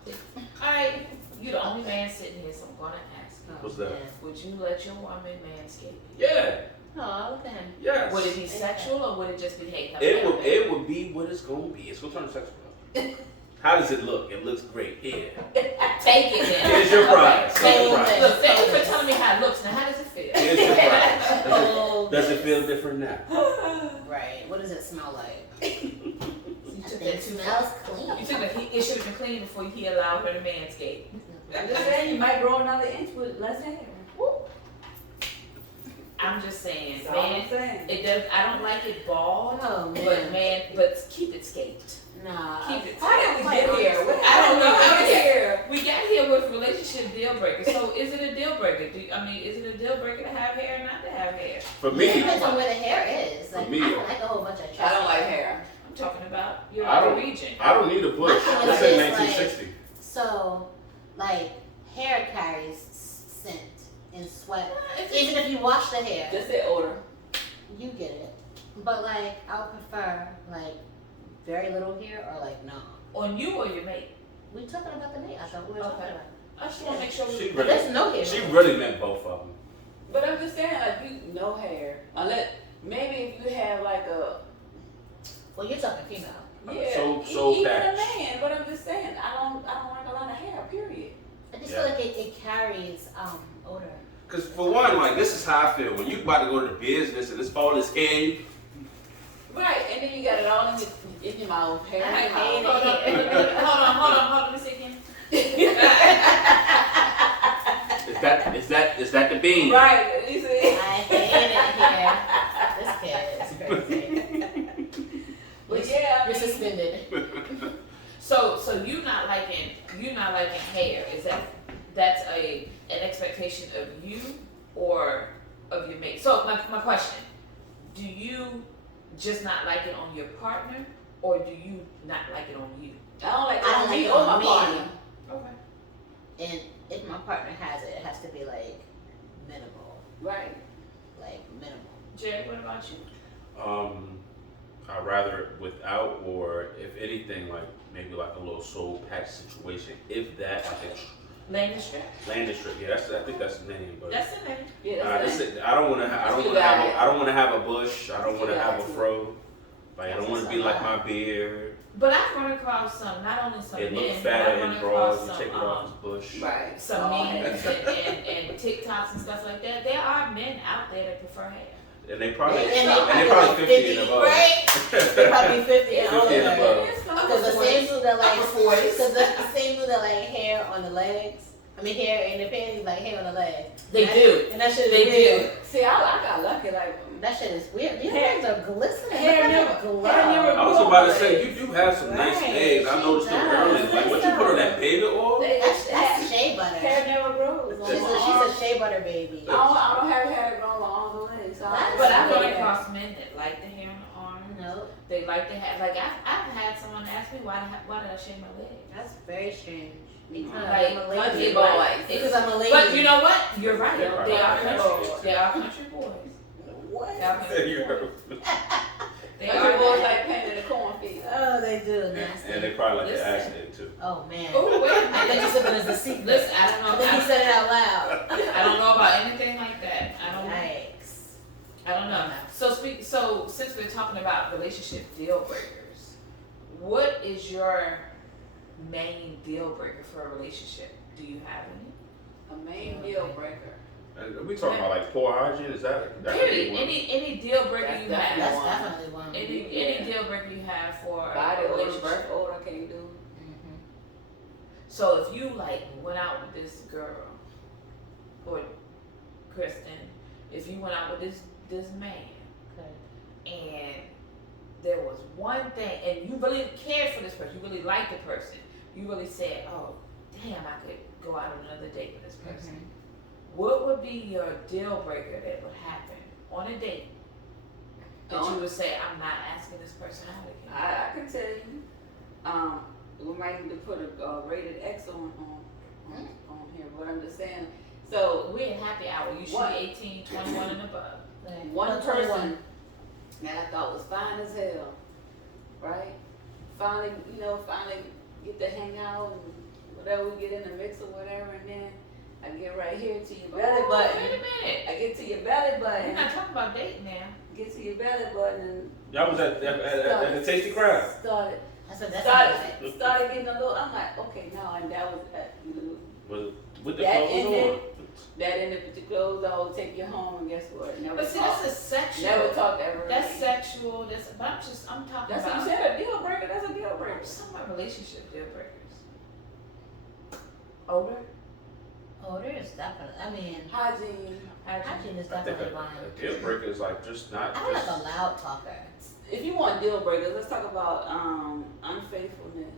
Alright, you're the only man sitting here, so I'm gonna ask you. What's that? Would you let your woman manscape? Yeah. Oh, look at him. Yes. Would it be sexual or would it just be hey, come It down, would. baby? It would be what it's gonna be. It's gonna turn sexual. How does it look? It looks great. Here. Take it then. Here's your prize. Here's your Okay. prize. Look, thank you for telling me how it looks. Now, how does it feel? Here's your prize. Oh, Does it feel different now? right. What does it smell like? You I took think that it too smells much. clean. You took it should have been clean before he allowed her to manscape. I'm just saying you might grow another inch with less hair. I'm just saying, That's all man. I'm saying. It does. I don't like it bald, Oh, but man. but keep it scaped. Nah. Keep it. How did we get here? What I don't know. happened I to get here? We got here with relationship deal breakers. So is it a deal breaker? Is it a deal breaker to have hair or not to have hair? For It me, depends on where the hair is. Like, For me, I don't like a whole bunch of chest I don't like hair. hair. I'm talking about your I don't- region. I don't need a bush. My thing This is ain't like- 1960. So, like, hair carries scent and sweat. It's Even if you wash the hair, Just the odor. you get it. But, like, I would prefer, like, very little hair or, like, no. on you or your mate. We talking about the mate. I thought we were talking Okay. about. I just want to make sure She we. But really, there's no hair. she really meant both of them. But I'm just saying, like, you no hair. Unless, maybe if you have like a, Well, you're talking female. yeah, So even patch. a man. But I'm just saying, I don't like a lot of hair, period. I just Yeah. feel like it carries odor. Cause for one, like this is how I feel when you about to go to the business and it's all this hair. Right, and then you got it all in your mouth, hair I in your hate mouth. Hold on. Let me see again. Is that the bean? Right, you see? I hate it here. This kid is crazy. But yeah, I You're mean, suspended. So you not liking hair? Is that's an expectation of you or of your mate? So my question: do you just not like it on your partner, or do you not like it on you? I don't like I don't like me it or on my me. partner. Okay. And if my partner has it, it has to be like minimal. Right. Like minimal. Jay, what about you? I'd rather it without, or if anything, like maybe like a little soul patch situation. If that, I think Landing strip. landing strip. Yeah, I think that's the name. But That's the name. Yeah, this that's is, I don't want to. I don't You want to got have. it. I don't want to have a bush. I don't want to You have got a it. fro. Like I don't want to be like my beard. But I've run across some, not only some It men, looks but I've fatter run in drawers. across You take it some, off his bush. right. some All memes hair. and TikToks and stuff like that. There are men out there that prefer hair. And they probably And they probably 50 and above. right? They probably 50 and 50 and older. above. Because the same dude that like, Upper 40s. because the same dude that like hair on the legs. I mean, hair in the panties, like hair on the legs. They And do. And that shit is They weird. See, I got lucky. Like, That shit is weird. Your Hair- legs are glistening. hair Look at never- that glow. hair never- I was about to say you do have some nice Right, legs. I she noticed them does. earlier. Like what you put on that baby oil? That's shea butter. hair never grows. She's a shea butter baby. I don't have hair growing on the legs. So That's But I've run yeah. across men that like the hair on the arm. No, They like to have, like, I've had someone ask me why did I shave my legs? that's very strange. Because Like, I'm a country lady. boys. Because I'm a lady. But you know what? You're right. They're right. They are Country country. boys. They are country boys. What? They are country boys. They Country are. boys like painting the cornfield. Oh, they do. Nasty. And they probably like the Listen. accident too. Oh, man. Oh wait a I think you minute. said it as a secret. Listen, I don't I know. think he said it out loud. I don't know about anything like that. I don't. Yikes. I don't know. So since we're talking about relationship deal breakers, what is your main deal breaker for a relationship? Do you have any? A main deal breaker. Are we talking about like poor hygiene? Is that could be Period. one? Any deal breaker That's you definitely That's have. one. definitely one. Any deal breaker you have for Body a odor, relationship. breath odor, can't do. Mhm. So if you like went out with this girl or Kristen if you went out with this man Okay. and there was one thing, and you really cared for this person, you really liked the person, you really said, oh, damn, I could go out on another date with this person. What would be your deal breaker that would happen on a date that you would say, I'm not asking this person out again? I can tell you. We might need to put a rated X on here, but I'm just saying. So We're in happy hour, usually What? 18, 21 and above. one person that I thought was fine as hell, right? Finally get to hang out and whatever, we get in the mix or whatever, and then I get right here to your belly Ooh, button. wait a minute. I get to your belly We're button. not talking about dating now. Get to your belly button and Y'all was at the Tasty Crab. started That's started getting a little. I'm like, okay, no, and that was With the That clothes ended. on. that ended with the clothes on, take you home, and guess what? Never But see, talk. that's a sexual. Never talk ever. That's again. sexual. But I'm talking That's about. what you said. A deal breaker. That's a deal I'm breaker. just talking about relationship deal breakers. Older? Older is definitely. I mean, Hygiene. hygiene is I think definitely mine. a deal breaker is like just not I don't just. like a loud talker, If you want deal breakers, let's talk about unfaithfulness.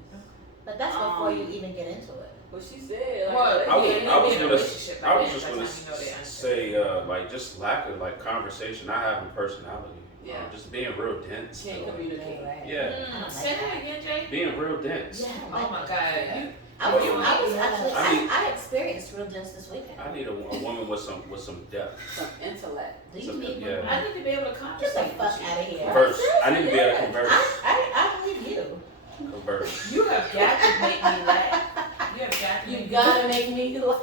but that's before you even get into it. What she said. Like, Well, I was, yeah, I was in a gonna, relationship I by was then, just by the gonna time you know they're unsafe. say, like, just lack of like conversation, not having personality, Yeah. just being real dense. Can't Like, communicate. Right. yeah, I don't Say like that that. again, Jay. being real dense. Yeah, I Oh like my that. God. Yeah. You. I was Yeah. actually. I mean- I experienced real dense this weekend. I need a woman with some depth. Some intellect. Do you Some- need yeah. one? I need to be able to Get the conversate. fuck out of here. Converse. I need to be able to Yeah. converse. I believe you. Converse. You have got to make me laugh. You have got to You make gotta make me laugh.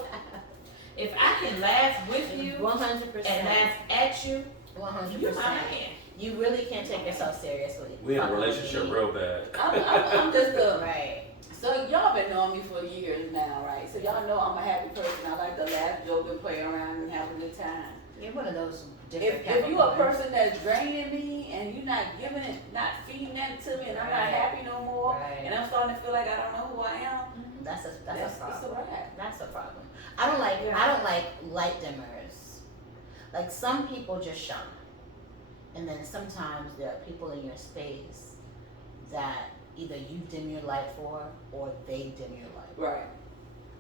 If I can laugh with you 100%. and laugh at you, you're 100%. my man. You really can't take yourself seriously. We in a Fucking with relationship me. real bad. I'm just a. Right. So y'all been knowing me for years now, right? So y'all know I'm a happy person. I like to laugh, joke, and play around and have a good time. You're one of those different If you a women. person that's draining me and you're not giving it, not feeding that to me, and I'm not Right. happy no more, Right. and I'm starting to feel like I don't know who I am, That's a it's problem. a wrap. That's a problem. I don't like light dimmers. Like some people just shine. And then sometimes there are people in your space that either you dim your light for or they dim your light. Right.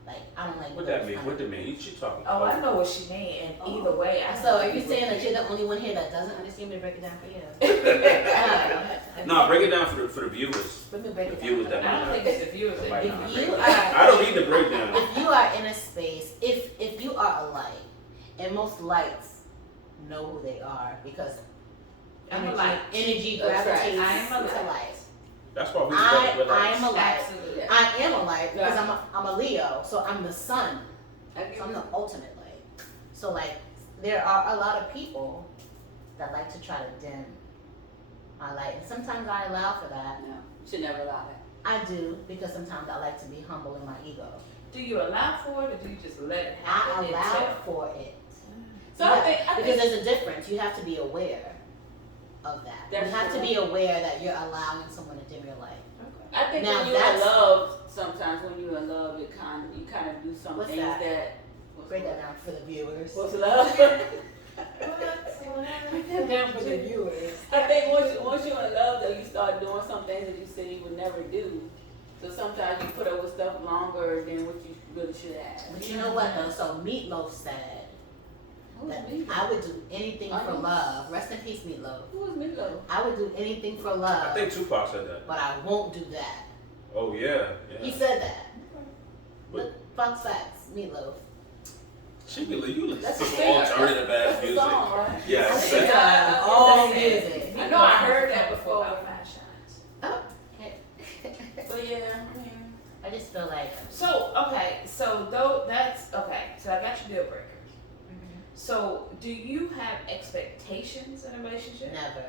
Like I don't like What those that mean? kind What of- that mean? She talking? Oh, I know what she mean. And Oh. either way, I So are you saying that you're the only one here that doesn't understand me to break it down for you? No, break it down for the viewers. Let me break The it viewers down. that I don't think it's the viewers that Might need not. to If you break it are- down. I don't need the breakdown. If you are in a space, if you are a light, and most lights know who they are because I'm a light. energy That's right. gravitates I am a to light. light. That's why we I with am a light. Absolutely. I am a light because Yeah. I'm a Leo, so I'm the sun. I give So I'm you- the ultimate light. So like there are a lot of people that like to try to dim my light, and sometimes I allow for that. No, you should never allow that. I do because sometimes I like to be humble in my ego. Do you allow for it or do you just let it I happen? and allow tell? for it. So Yeah, I think because there's a difference. You have to be aware of that. That's you have true. to be aware that you're allowing someone to dim your light. Okay. I think Now when you're in that's- love, sometimes when you're in love, you kind of do some What's things that? what's Break what? that down for the viewers. What's love? Break that down for the viewers. I think once you're in love, though, you start doing some things that you said you would never do. So sometimes you put up with stuff longer than what you really should have. But you know what though? So Meatloaf said that Who's Meatloaf? I would do anything for Uh-huh. love. Rest in peace, Meatloaf. Who is Meatloaf? I would do anything for I love, think Tupac said that. but I won't do that. Oh yeah, He yeah. said that. But- Look, Fox Facts, Meatloaf. She believe you listen That's to a some singer. alternative That's ass a music. song, right? Yes. Yeah, all That's it. music. I know I heard that before. About five shots. But yeah, I mean, I just feel like So, okay, so though that's okay. So I got your deal breakers. So, do you have expectations in a relationship? never.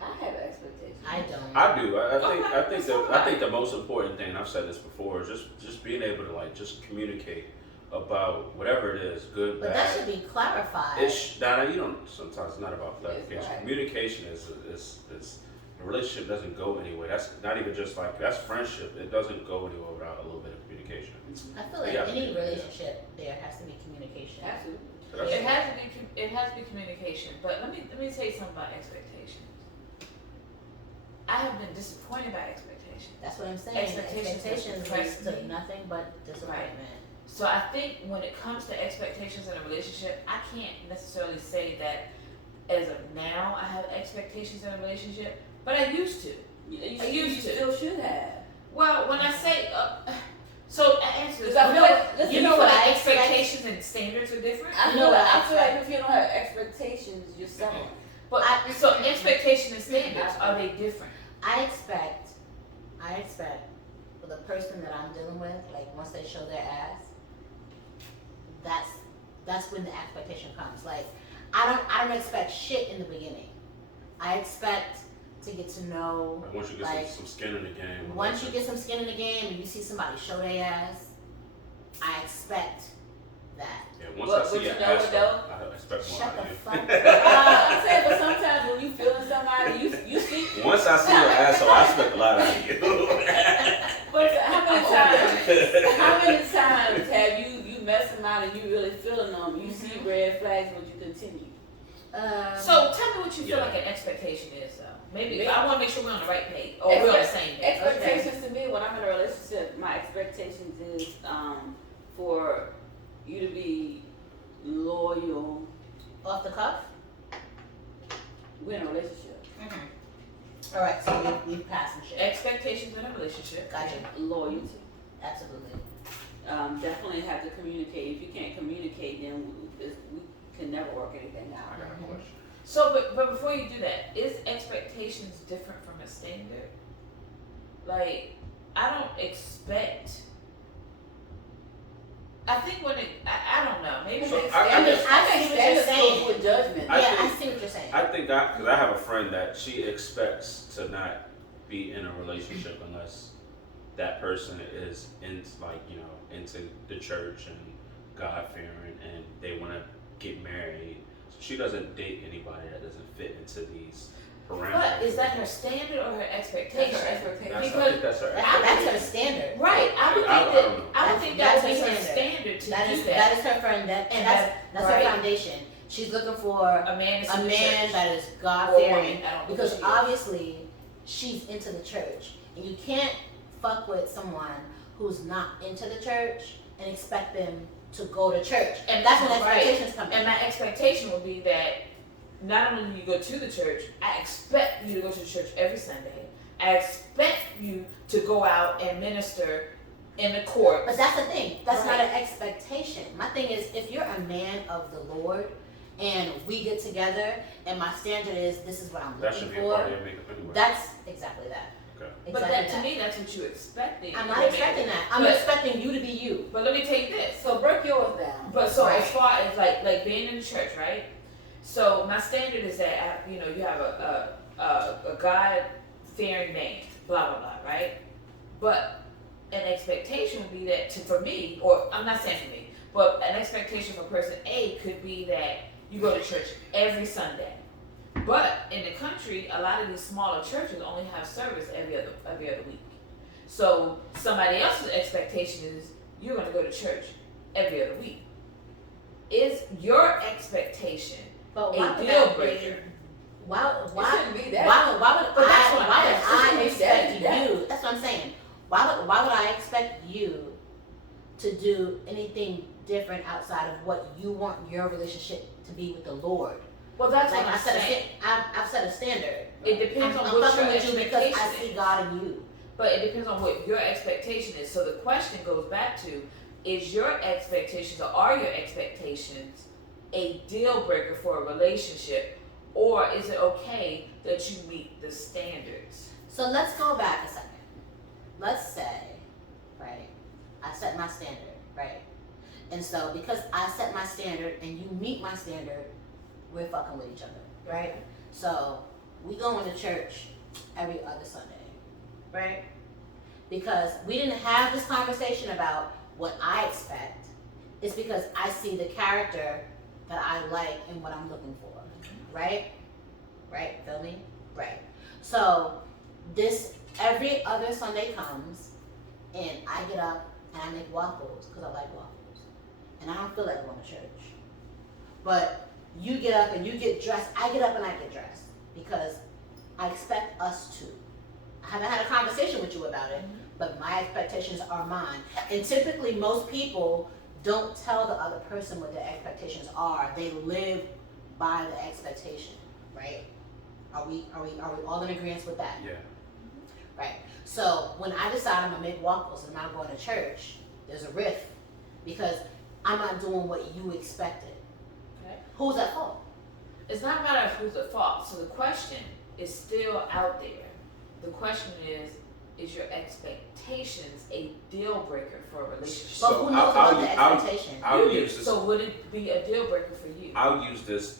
I have expectations. I don't. I do. I think Okay, I think that's the all I think right. the most important thing, and I've said this before, is just being able to like just communicate about whatever it is, good, But bad. that should be clarified. Now you don't. Sometimes it's not about clarification. right. Communication is a relationship doesn't go anywhere. That's not even just like that's friendship. It doesn't go anywhere without a little bit of communication. I feel like Yeah. any relationship there has to be communication. Absolutely. It has to be communication. But let me say something about expectations. I have been disappointed by expectations. That's what I'm saying. Expectations leads depress to me. nothing but disappointment. So I think when it comes to expectations in a relationship, I can't necessarily say that as of now I have expectations in a relationship, but I used to. You still should have. Well, when I say, so I answer this. I feel like, You know what expectations and standards are different? I feel like if you don't have expectations, you're settling. But so expectation and standards, are they different? I expect for the person that I'm dealing with, like once they show their ass, that's when the expectation comes. Like I don't expect shit in the beginning. I expect to get to know. Like once you get some skin in the game. Once you get some skin in the game and you see somebody show their ass, I expect that. Yeah, once I see your ass, I expect more Shut out the of you. fuck up. I'm saying, but sometimes when you feeling somebody, you see. Once I see your asshole, I expect a lot out of you. But how many times have you met somebody and you really feeling them? You see red flags, but you continue. So tell me what you feel like an expectation is, though. Maybe I want to make sure we're on the right page or we're on the same page. Expectations to me, when I'm in a relationship, my expectations is for you to be loyal. Off the cuff? We're in a relationship. All right, so we've passed some shit. Expectations in a relationship. Gotcha. Loyalty. Absolutely. Definitely have to communicate. If you can't communicate, then we can never work anything out. I got a question. So, but before you do that, is expectations different from a standard? Like, I don't expect. I think when I don't know. Maybe So I see what you're saying. With judgment. I see what you're saying. I think because I have a friend that she expects to not be in a relationship unless that person is into the church and God fearing and they want to get married. So she doesn't date anybody that doesn't fit into these parameters. But is that her standard or her expectation? That's her expectation. I Because think that's her That's her expectation. standard. right, I would I think don't know. I would think that would be That's her her standard to That do is that. that is her friend. That's right. her foundation. She's looking for A man is a in the man church. that is God Or fearing, woman, I don't know because who she is. obviously she's into the church, and you can't fuck with someone who's not into the church and expect them to go to church. And That's when right. expectations come in. And my expectation would be that not only do you go to the church, I expect you to go to the church every Sunday. I expect you to go out and minister in the court. But that's the thing. That's Right. not an expectation. My thing is, if you're a man of the Lord and we get together and my standard is this is what I'm That looking should be a part for, of your makeup anyway. that's exactly that. Okay. But Exactly that, to me, that's what you expecting. I'm not from a expecting man. that. I'm But- expecting you to be you. But let me take this. So break yours down. But so Right. as far as like being in the church, right? So my standard is that you have a God fearing man, blah blah blah, right? But an expectation would be that for me, or I'm not saying for me, but an expectation for person A could be that you go to church every Sunday. But in the country, a lot of these smaller churches only have service every other week. So somebody else's expectation is you're going to go to church every other week. Is your expectation But a why would deal that breaker? be? Why It shouldn't be that. why would But that's what I I'm saying. expect That- you? That's what I'm saying. Why would I expect you to do anything different outside of what you want your relationship to be with the Lord? Well, that's Like what I'm saying. I've set a standard. It depends on I'm what fucking your with you because I expectation see is. God in you. But it depends on what your expectation is. So the question goes back to, is your expectations or are your expectations a deal breaker for a relationship, or is it okay that you meet the standards? So let's go back a second. Let's say, right, I set my standard, right? And so because I set my standard and you meet my standard, we're fucking with each other, right? So we go into church every other Sunday, right? Because we didn't have this conversation about what I expect. It's because I see the character that I like and what I'm looking for, right? Right, feel me? Right. So this every other Sunday comes and I get up and I make waffles because I like waffles. And I don't feel like going to church. but you get up and you get dressed. I get up and I get dressed because I expect us to. I haven't had a conversation with you about it, but my expectations are mine. And typically most people don't tell the other person what their expectations are. They live by the expectation, right? Are we all in agreement with that? Yeah. Right. So when I decide I'm gonna make waffles and I'm not going to church, there's a rift because I'm not doing what you expected. Okay. Who's at fault? It's not a matter of who's at fault. So the question is still out there. The question is your expectations a deal breaker for a relationship? But who knows about the expectation? I'll You use do. this. So would it be a deal breaker for you? I'll use this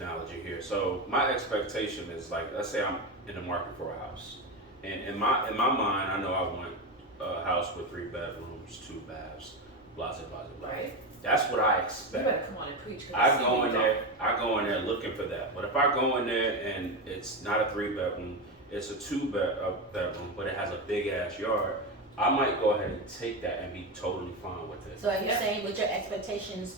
analogy here. So my expectation is like, let's say I'm in the market for a house, and in my mind, I know I want a house with 3 bedrooms, 2 baths, blah blah blah blah. Right. That's what I You expect. better come on and preach. 'Cause I see go where in you're there. I go in there looking for that. But if I go in there and it's not a 3 bedroom, it's a 2 bedroom, but it has a big ass yard, I might go ahead and take that and be totally fine with it. So are you Yeah. saying with your expectations,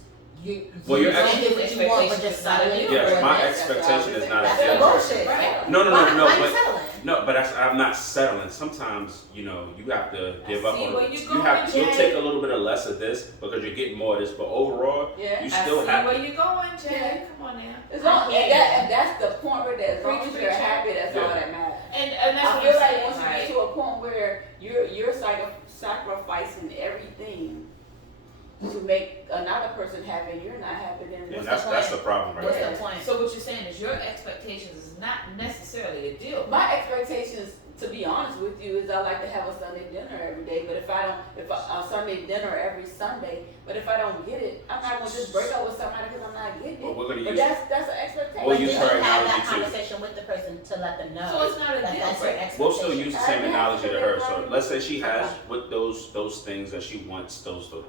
Well, your don't get what you want, but just settling for Yes, my it? expectation is not a That's deal some breaker. bullshit. Right. No, Why you but settling? no, but I'm not settling. Sometimes, you have to give up see on where it. you're You have going, you'll Jay. take a little bit of less of this because you're getting more of this, but overall, Yeah. you I still see have where you're going, Jay. Yeah. Come on now. As long I hear and that's the point where as long as Preach, you're preach. happy, that's all Yeah. that matters. And that's I what feel I'm like saying. once you get to a point where you're sacrificing everything to make another person happy and you're not happy, then and What's that's the the problem right What's there. the point? So what you're saying is your expectations is not necessarily a deal. my expectations, to be honest with you, is I like to have a Sunday dinner every day. But if a Sunday dinner every Sunday, but if I don't get it, I'm not gonna just break up with somebody because I'm not getting Well, it. we're gonna But use that's an expectation. We'll But use you her have that analogy too. conversation with the person to let them know So it's not a that deal that's your breaker. expectation. We'll still use the same I have analogy to to her. live So by- let's say she has Okay. with those things that she wants, the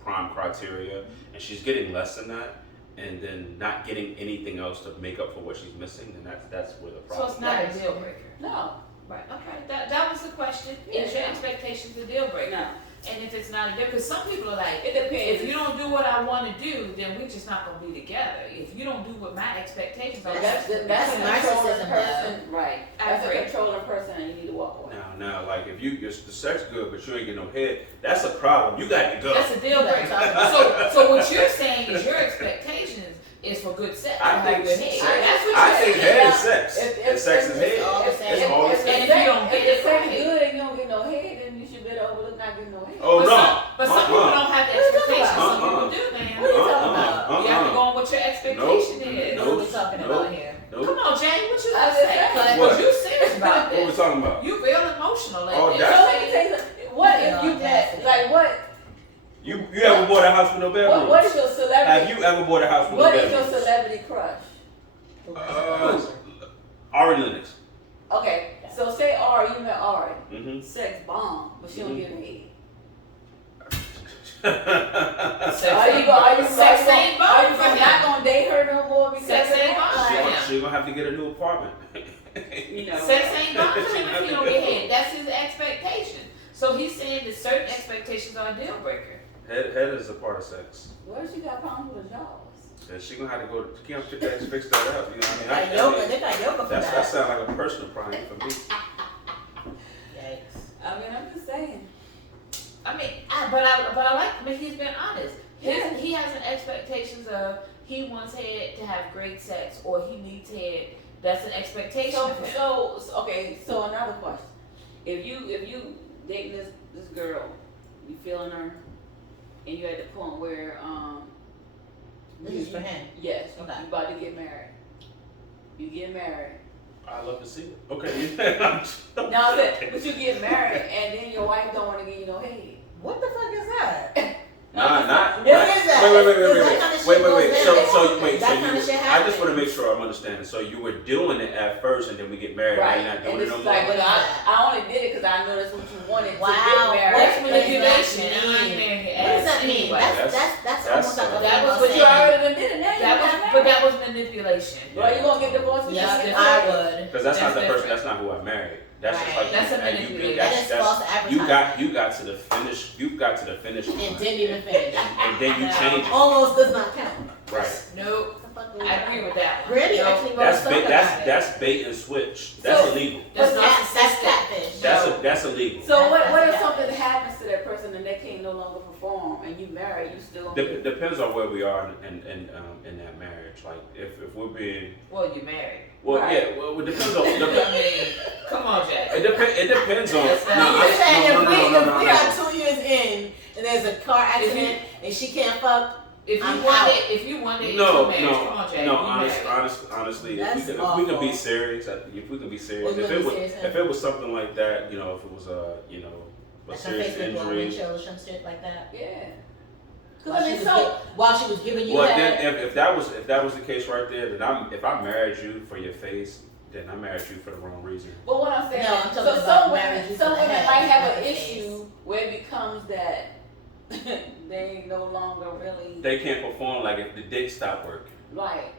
prime criteria, and she's getting less than that, and then not getting anything else to make up for what she's missing, then that's where the So problem. it's not a Right. deal breaker. No, Right. Okay. That was the question. Is your Yeah. expectations a deal breaker? no. And if it's not a deal, because some people are like, It depends. if you don't do what I want to do, then we're just not gonna be together. If you don't do what my expectations are, That's a That's controlling narcissism, person, right? I That's a agree. controlling person, and you need to walk away. Now, like if the sex good, but you ain't getting no head, that's a problem. You got to go. that's a deal breaker. So what you're saying is your expectations is for good sex. I to think have good head. sex- That's what I you're think saying. head is sex. And sex is head. all the same. It's all the If same. And if you don't get if it, sex right. good and you don't get no head, then you should better overlook not getting no head. Oh But no. some people don't have the What are you talking expectations. about? Some people do, man. What are you talking about? You have to go on what your expectation is. What are we talking about here? Nope. Come on, Jay, what you I gonna just say? said- Because What? you serious about What we this. talking about? You real emotional Oh, lately. So that's- let me tell you something. What if you met, like what? You ever bought a house with no bedroom? What is your celebrity? Have you ever bought a house with What no is your bedroom? celebrity crush? Ari Lennox. Okay, so say Ari, you met Ari. Mm-hmm. Sex bomb, but she don't get no head. Sex Are you ain't gonna, bomb for him. not gonna date her no more because Sex of ain't that? bomb. Like, Yeah. She's gonna have to get a new apartment. you know. Sex ain't bomb for him if you don't get head. That's his expectation. So he's saying that certain expectations are a deal breaker. Head is a part of sex. What if she got problems with jaws? And she gonna have to go to Kim to fix that up. You know what I Like mean? yoga, they got yoga for That that. sounds like a personal problem for me. Yikes. I mean, I'm just saying. I mean, but I like. I mean, he's been honest. Yeah. He has an expectations of he wants head to have great sex or he needs head. That's an expectation So, of him. so another question. If you dating this girl, you feeling her, and you're at the point where This is for him. yes, Okay. you about to get married. You get married. I love to see it. Okay. Now but you get married and then your wife don't want to give you no head. What the fuck is that? Not. What is that? That kind of shit Wait. goes down. That kind of shit I just happens. want to make sure I'm understanding. So you were doing it at first, and then we get married. Right. Now you're not And doing it it's no more. like, What well, is that? I only did it because I know that's what you wanted Wow, to get married. That's what manipulation. does that And I'm mean? marrying your What does ass that mean? anyway. That's almost like a that was But you saying. already done did it now. But that was manipulation. Well, you gonna get divorced? Yes, That's I would. Because that's not the That's person. That's not who I married. That's just Right. like That's a and manipulation. That is false you advertising. got to the finish. You got to the finish line, And didn't even finish. and then you change it. Almost does not count. Right. Nope. What the fuck I agree with that one. Brandy Nope. actually wrote a song about it. That's bait and switch. That's So- illegal. That's That's narcissistic. catfish. That's illegal. So what if Yeah. something happens to that person and they can no longer perform and you married, you still gonna be Depends on where we are in that marriage. Like if we're being Well, you married. well, yeah. Well, it depends on. I mean, come on, Jack. It depends on. That's not- No, You're saying no, if no, we no, no, if no, we no. are 2 years in and there's a car accident and she can't fuck, If you I'm want out. it, if you want it, No, marriage. no, Come on, Jack. no. You Honestly, That's if we could be awful. serious, if we could be serious, Well, you if wanna it be was serious, if it was something like that, you know, if it was a like her serious face with blowing injury. windshield or some shit like that. yeah. While Cause I she mean, was so while she was giving you Well, head. then if that was the case right there, then if I married you for your face, then I married you for the wrong reason. but what I'm saying, No, I'm talking so about some marriage women, you some for the women head, might not have an the face. issue where it becomes that they no longer really They can't perform like if the dick stopped working. like.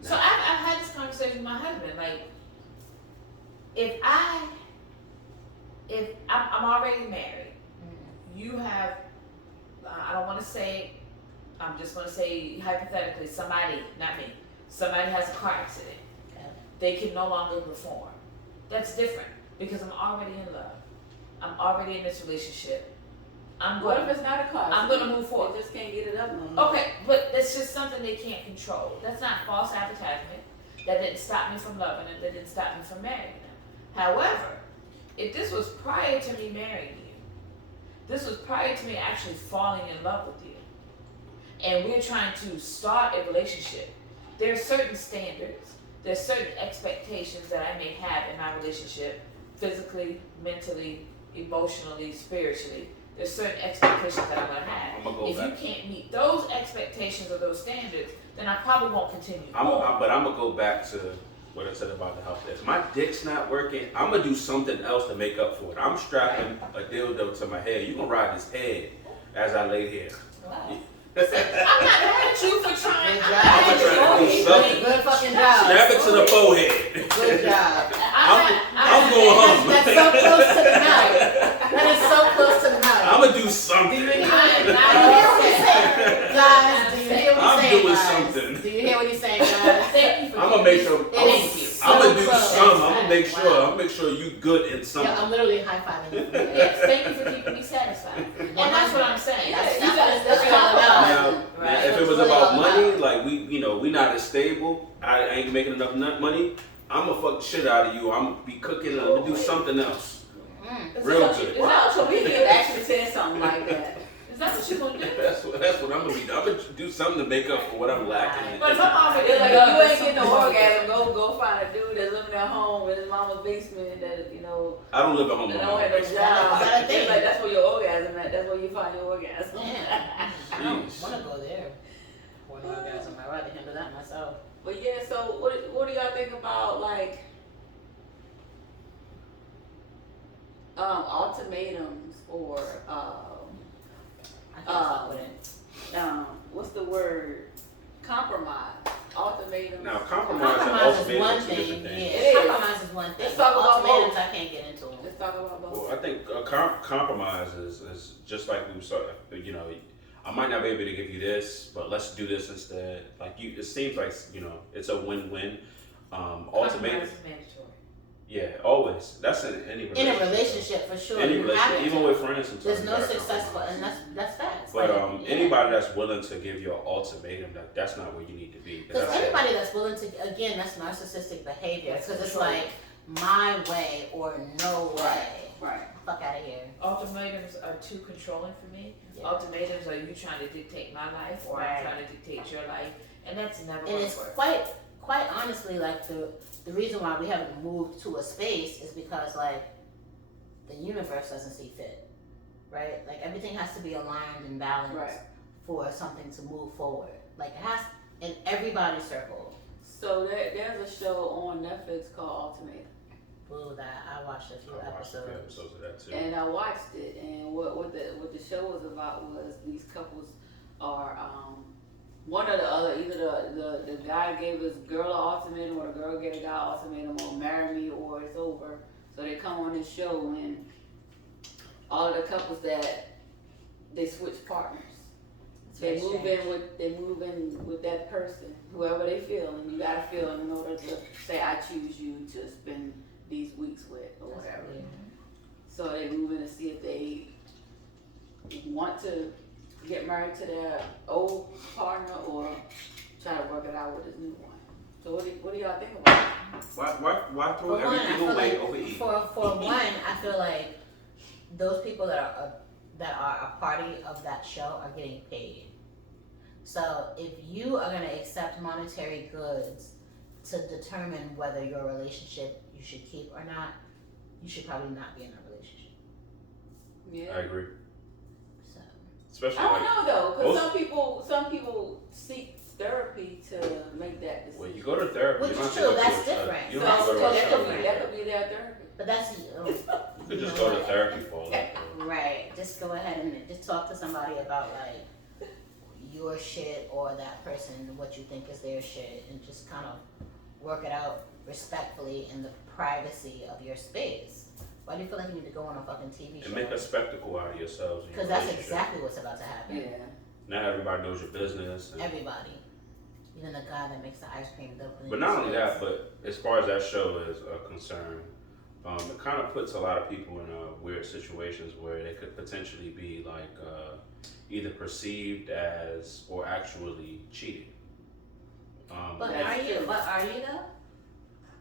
So I've had this conversation with my husband. Like, if I'm already married, you have, I don't want to say, I'm just going to say hypothetically, somebody, not me, somebody has a car accident. Okay. They can no longer perform. That's different because I'm already in love. I'm already in this relationship. What if it's not a car? I'm gonna move forward. They just can't get it up no more. Okay, but that's just something they can't control. That's not false advertisement. That didn't stop me from loving them. That didn't stop me from marrying them. However, if this was prior to me marrying you, this was prior to me actually falling in love with you, and we're trying to start a relationship, there are certain standards, there's certain expectations that I may have in my relationship, physically, mentally, emotionally, spiritually. There's certain expectations that I'm gonna have. I'm gonna go If back. you can't meet those expectations or those standards, then I probably won't continue. But I'm gonna go back to what I said about the health test. My dick's not working. I'm gonna do something else to make up for it. I'm strapping a dildo to my head. You gonna ride this head as I lay here. Wow. I'm not mad at you for trying. Good I'm job. not mad at you. Something. Good fucking job. Snap it to the forehead. Good job. I'm going home. That's so close to the mouth. That is so close to the mouth. I'm gonna do Do something. you hear what he's saying? Guys, do you hear what I'm he's saying, doing guys? something. Do you hear what he's saying, guys? Thank you for I'm gonna make sure. It is I'm gonna so do close. something. I'm gonna make Wow. sure. I'm gonna make sure you good in something. Yeah, I'm literally high-fiving you. Yes, thank you for keeping me satisfied. And that's what I'm saying. That's you got- what it's all about. Now, Right. if it was That's what about it's all money, about. like we not as stable. I ain't making enough money. I'ma fuck the shit out of you. I'm gonna be cooking. I'm gonna do something else. Mm. Real So- good. Wow, so we could actually say something like that. Is that what you're gonna do? That's what I'm gonna be. I'm gonna do something to make up for what I'm lacking. But if I'm already It's in like love if you with ain't getting no someone- orgasm, go find a dude that's living at home in his mama's basement that I don't live at home. that with don't my have no mom. job. That's a thing. It's like that's where your orgasm at. That's where you find your orgasm. Yeah. I don't Jeez. want to go there. For an orgasm, I'd rather handle that myself. But yeah, so what do y'all think about like ultimatums or I can't fuck with it. what's the word? Compromise. Ultimatums. Now, compromise and Compromise is ultimatum one are two thing. different things. Yeah, It is. compromise is one thing. Let's talk about Ultimatums, both. I can't get into them. Let's talk about both. Well, I think compromise is just like we saw. I might not be able to give you this, but let's do this instead. Like it seems like it's a win-win. Compromise Ultimatum, is mandatory. yeah, always. That's in any relationship. In a relationship, for sure. Any you have relationship, to. even with friends, sometimes There's you no gotta successful, compromise. and that's facts. But Like, yeah. anybody that's willing to give you an ultimatum, that's not where you need to be. Because That's- anybody that's willing to, again, that's narcissistic behavior. That's Because it's control. like, my way or no way. Right. Fuck out of here. Ultimatums are too controlling for me. Yeah. Ultimatums are you trying to dictate my life or Right. I'm trying to dictate your life, and that's never And going it's to work. quite honestly, like, the reason why we haven't moved to a space is because, like, the universe doesn't see fit. Right? Like, everything has to be aligned and balanced Right. for something to move forward. Like, it has, in everybody's circle. So there's a show on Netflix called Ultimatum. Ooh, that I watched a few I watched a few episodes. episodes of that too. And I watched it, and what the show was about was these couples are one or the other. Either the guy gave his girl an ultimatum, or the girl gave the guy an ultimatum, or marry me or it's over. So they come on this show, and all of the couples that they switch partners. They move in with that person, whoever they feel, and you gotta feel in order to say I choose you to spend these weeks with or whatever. So they move in to see if they want to get married to their old partner or try to work it out with this new one. So what do y'all think about it? Why throw For one, I everything feel away like over eating? for one, I feel like those people that are a party of that show are getting paid. So if you are gonna accept monetary goods to determine whether your relationship you should keep or not, you should probably not be in a relationship. Yeah. I agree. So Especially I don't like, know though, because most- some people seek therapy to make that decision. when you go to therapy, Which you don't is have to true, go that's to a different. You So don't have to go to a that therapy. could be their therapy. but that's You could just go to therapy for all that. right. Just go ahead and just talk to somebody about like your shit or that person, what you think is their shit, and just kind of work it out respectfully in the privacy of your space. Why do you feel like you need to go on a fucking TV show? And make a spectacle out of yourselves. in your Because that's relationship. exactly what's about to happen. Yeah. Now everybody knows your business. And, Everybody. Even the guy that makes the ice cream. but not only that, but as far as that show is concerned, it kind of puts a lot of people in weird situations where they could potentially be like either perceived as or actually cheating. But That's are you? true. But are you though?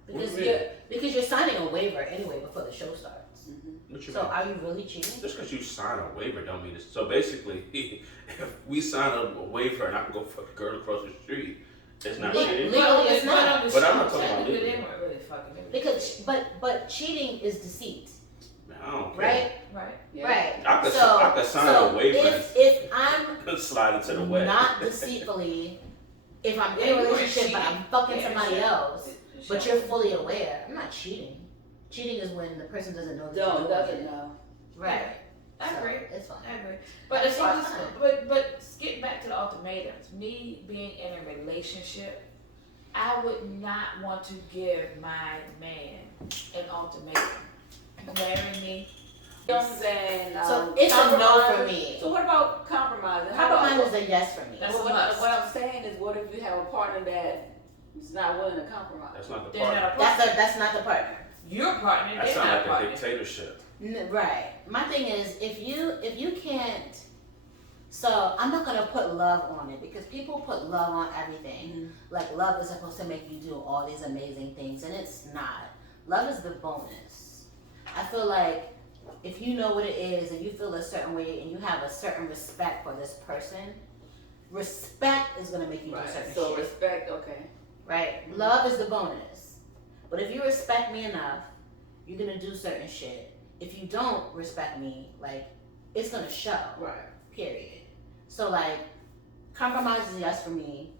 What Because do you mean? because you're signing a waiver anyway before the show starts. Mm-hmm. What you So mean? are you really cheating? Just because you sign a waiver don't mean it's... So basically, if we sign a waiver and I can go fuck a girl across the street, it's not cheating. Legally, it's not. But I'm not talking about Technically, legally. they weren't really fucking. Because but cheating is deceit, Man, I don't care. right? Right. Yeah. Right. I could, So I could sign a waiver if I'm and slide into the web. not deceitfully, if I'm in Yeah, a you weren't relationship but I'm fucking cheating. Yeah, somebody sure. else, but you're fully aware, I'm not cheating. Cheating is when the person doesn't know that you're doing Doesn't it. know. Right. I So, agree. It's fine. I agree. But as far as but getting back to the ultimatums, me being in a relationship, I would not want to give my man an ultimatum. Marry me. You know what I'm saying? So it's a no for compromise. me. So what about compromising? Compromise is a yes for me. That's what, a must. what I'm saying is, what if you have a partner that is not willing to compromise? That's not the They're part. not a partner. That's not the partner. Your partner. That They're sounds not a like a partner. dictatorship. Right. My thing is, if you can't, so I'm not gonna put love on it because people put love on everything. Mhm. Like love is supposed to make you do all these amazing things, and it's not. Love is the bonus. I feel like if you know what it is and you feel a certain way and you have a certain respect for this person, respect is gonna make you do certain So shit. respect, okay. Right? Love is the bonus. But if you respect me enough, you're gonna do certain shit. If you don't respect me, like, it's gonna show. Right. Period. So, like, compromise is yes for me.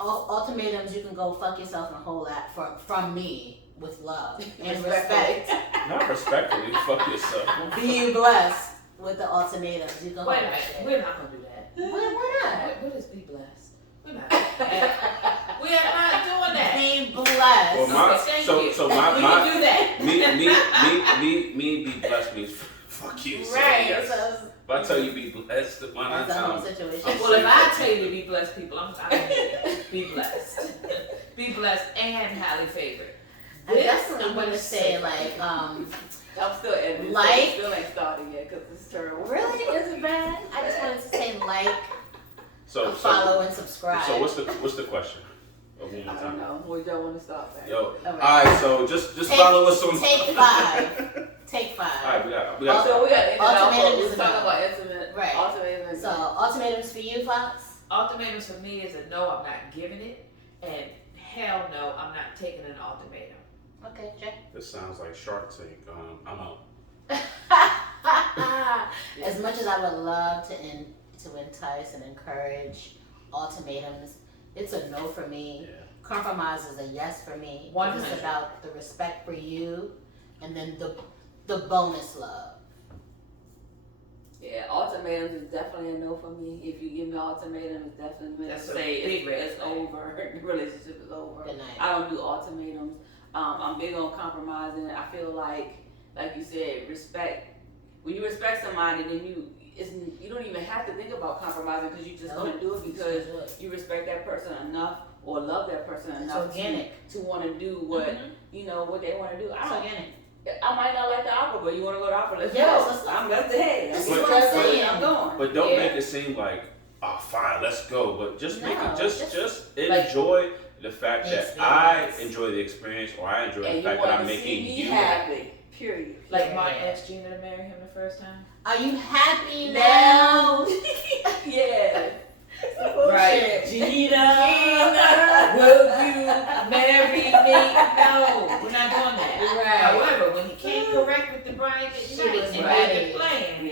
Ultimatums, you can go fuck yourself and a whole lot from me with love and respect. Not respectfully, fuck yourself. Be blessed with the ultimatums. You can Wait a hold that minute. shit. We're not gonna do that. Why not? What is be blessed? We're not doing that. We are not doing that. Be blessed. Well, my, Okay, thank so you. so We my can do that. me be blessed means fuck you. So Right. yes. So If I tell you be blessed, why not that's the tell whole me? situation. Well, if I tell you to be blessed, people, I'm be blessed. Be blessed and highly favored. I This, definitely I'm want to gonna say, like, I'm still editing. Like- So it still ain't started yet because it's terrible. really? Is it bad? I just wanted to say like, So follow, and subscribe. so what's the question? One more I don't time. know. Where y'all want to start back? Yo, All all right. right. So just Take- follow us on. Take 5. Take 5. All right, we got. So we got to end it off. Ultimatum We're is talking a no. about intimate. Right. Ultimatum is So ultimatums for you, Fox. Ultimatums for me is a no, I'm not giving it. And hell no, I'm not taking an ultimatum. Okay, Jay. This sounds like Shark Tank. I'm out. As much as I would love to entice and encourage ultimatums, it's a no for me. Yeah. Compromise is a yes for me. 100. It's about the respect for you, and then the bonus love. Yeah, ultimatums is definitely a no for me. If you give me an ultimatum, it's definitely meant That's to a say big red it's flag. over. The relationship is over. Good night. I don't do ultimatums. I'm big on compromising. I feel like you said, respect. When you respect somebody, then you don't even have to think about compromising because you're just gonna do it because you respect that person enough or love that person enough to want to do what you know what they want to do. I might not like the opera, but you want to go to the opera. Let's go. I'm that's the head. This is what I'm saying. I'm going. But don't make it seem like, oh, fine, let's go. But just make it just enjoy the fact that I enjoy the experience, or I enjoy the fact that I'm making you happy. Period. Like Martin asked Gina to marry him the first time. Are you happy now? Yeah. Right. Gina, will you marry me? No, we're not doing that. Right. However, when he came correct with the bride that night and made the plan,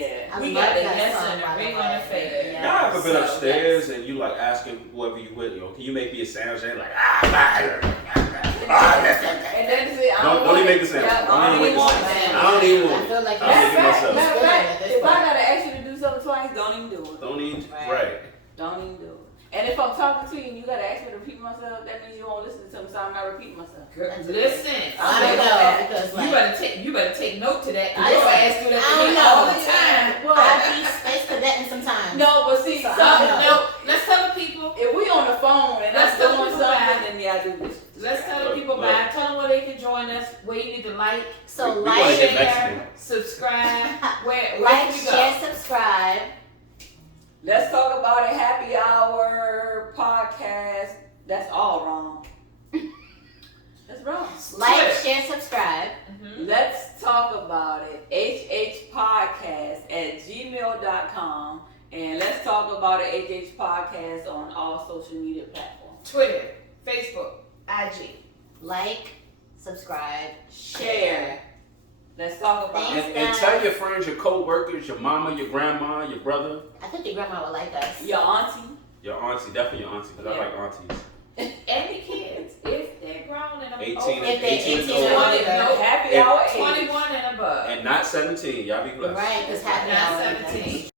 we got the yes and the ring on the finger. Y'all ever been upstairs and you like asking whoever you with, can you make me a sandwich? And like, and then say, don't even make the sandwich. I don't even want it. I don't even want it. I feel like matter of fact, if I gotta ask you to do something twice, don't even do it. Don't even, right. Don't even do it. And if I'm talking to you and you gotta ask me to repeat myself, that means you won't listen to me, so I'm not repeating myself. Listen, I don't know because you better take note to that. Your ass do that to me all the time. I be space cadeting sometimes. No, but see, let's tell the people. If we on the phone and Let's I'm tell doing people something, then yeah, I do this. Let's tell the people bye. Tell them where they can join us. Where you need to like. So we like, share, subscribe. Where like, can we go? share, subscribe. Let's talk about it. Happy hour podcast. That's all wrong. That's wrong. Like, share, subscribe. Let's talk about it. hhpodcast@gmail.com. And let's talk about it. HH Podcast on all social media platforms. Twitter, Facebook, IG. Like, subscribe, Share. Let's talk about it. And tell your friends, your co-workers, your mama, your grandma, your brother. I think your grandma would like us. Your auntie. Your auntie, definitely your auntie, because I like aunties. And the kids, if they're grown and 18 over, and If they're 18 18 and and over. older. Happy hour. 21 and above. And not 17. Y'all be blessed. Right, because happy Not hour. 17.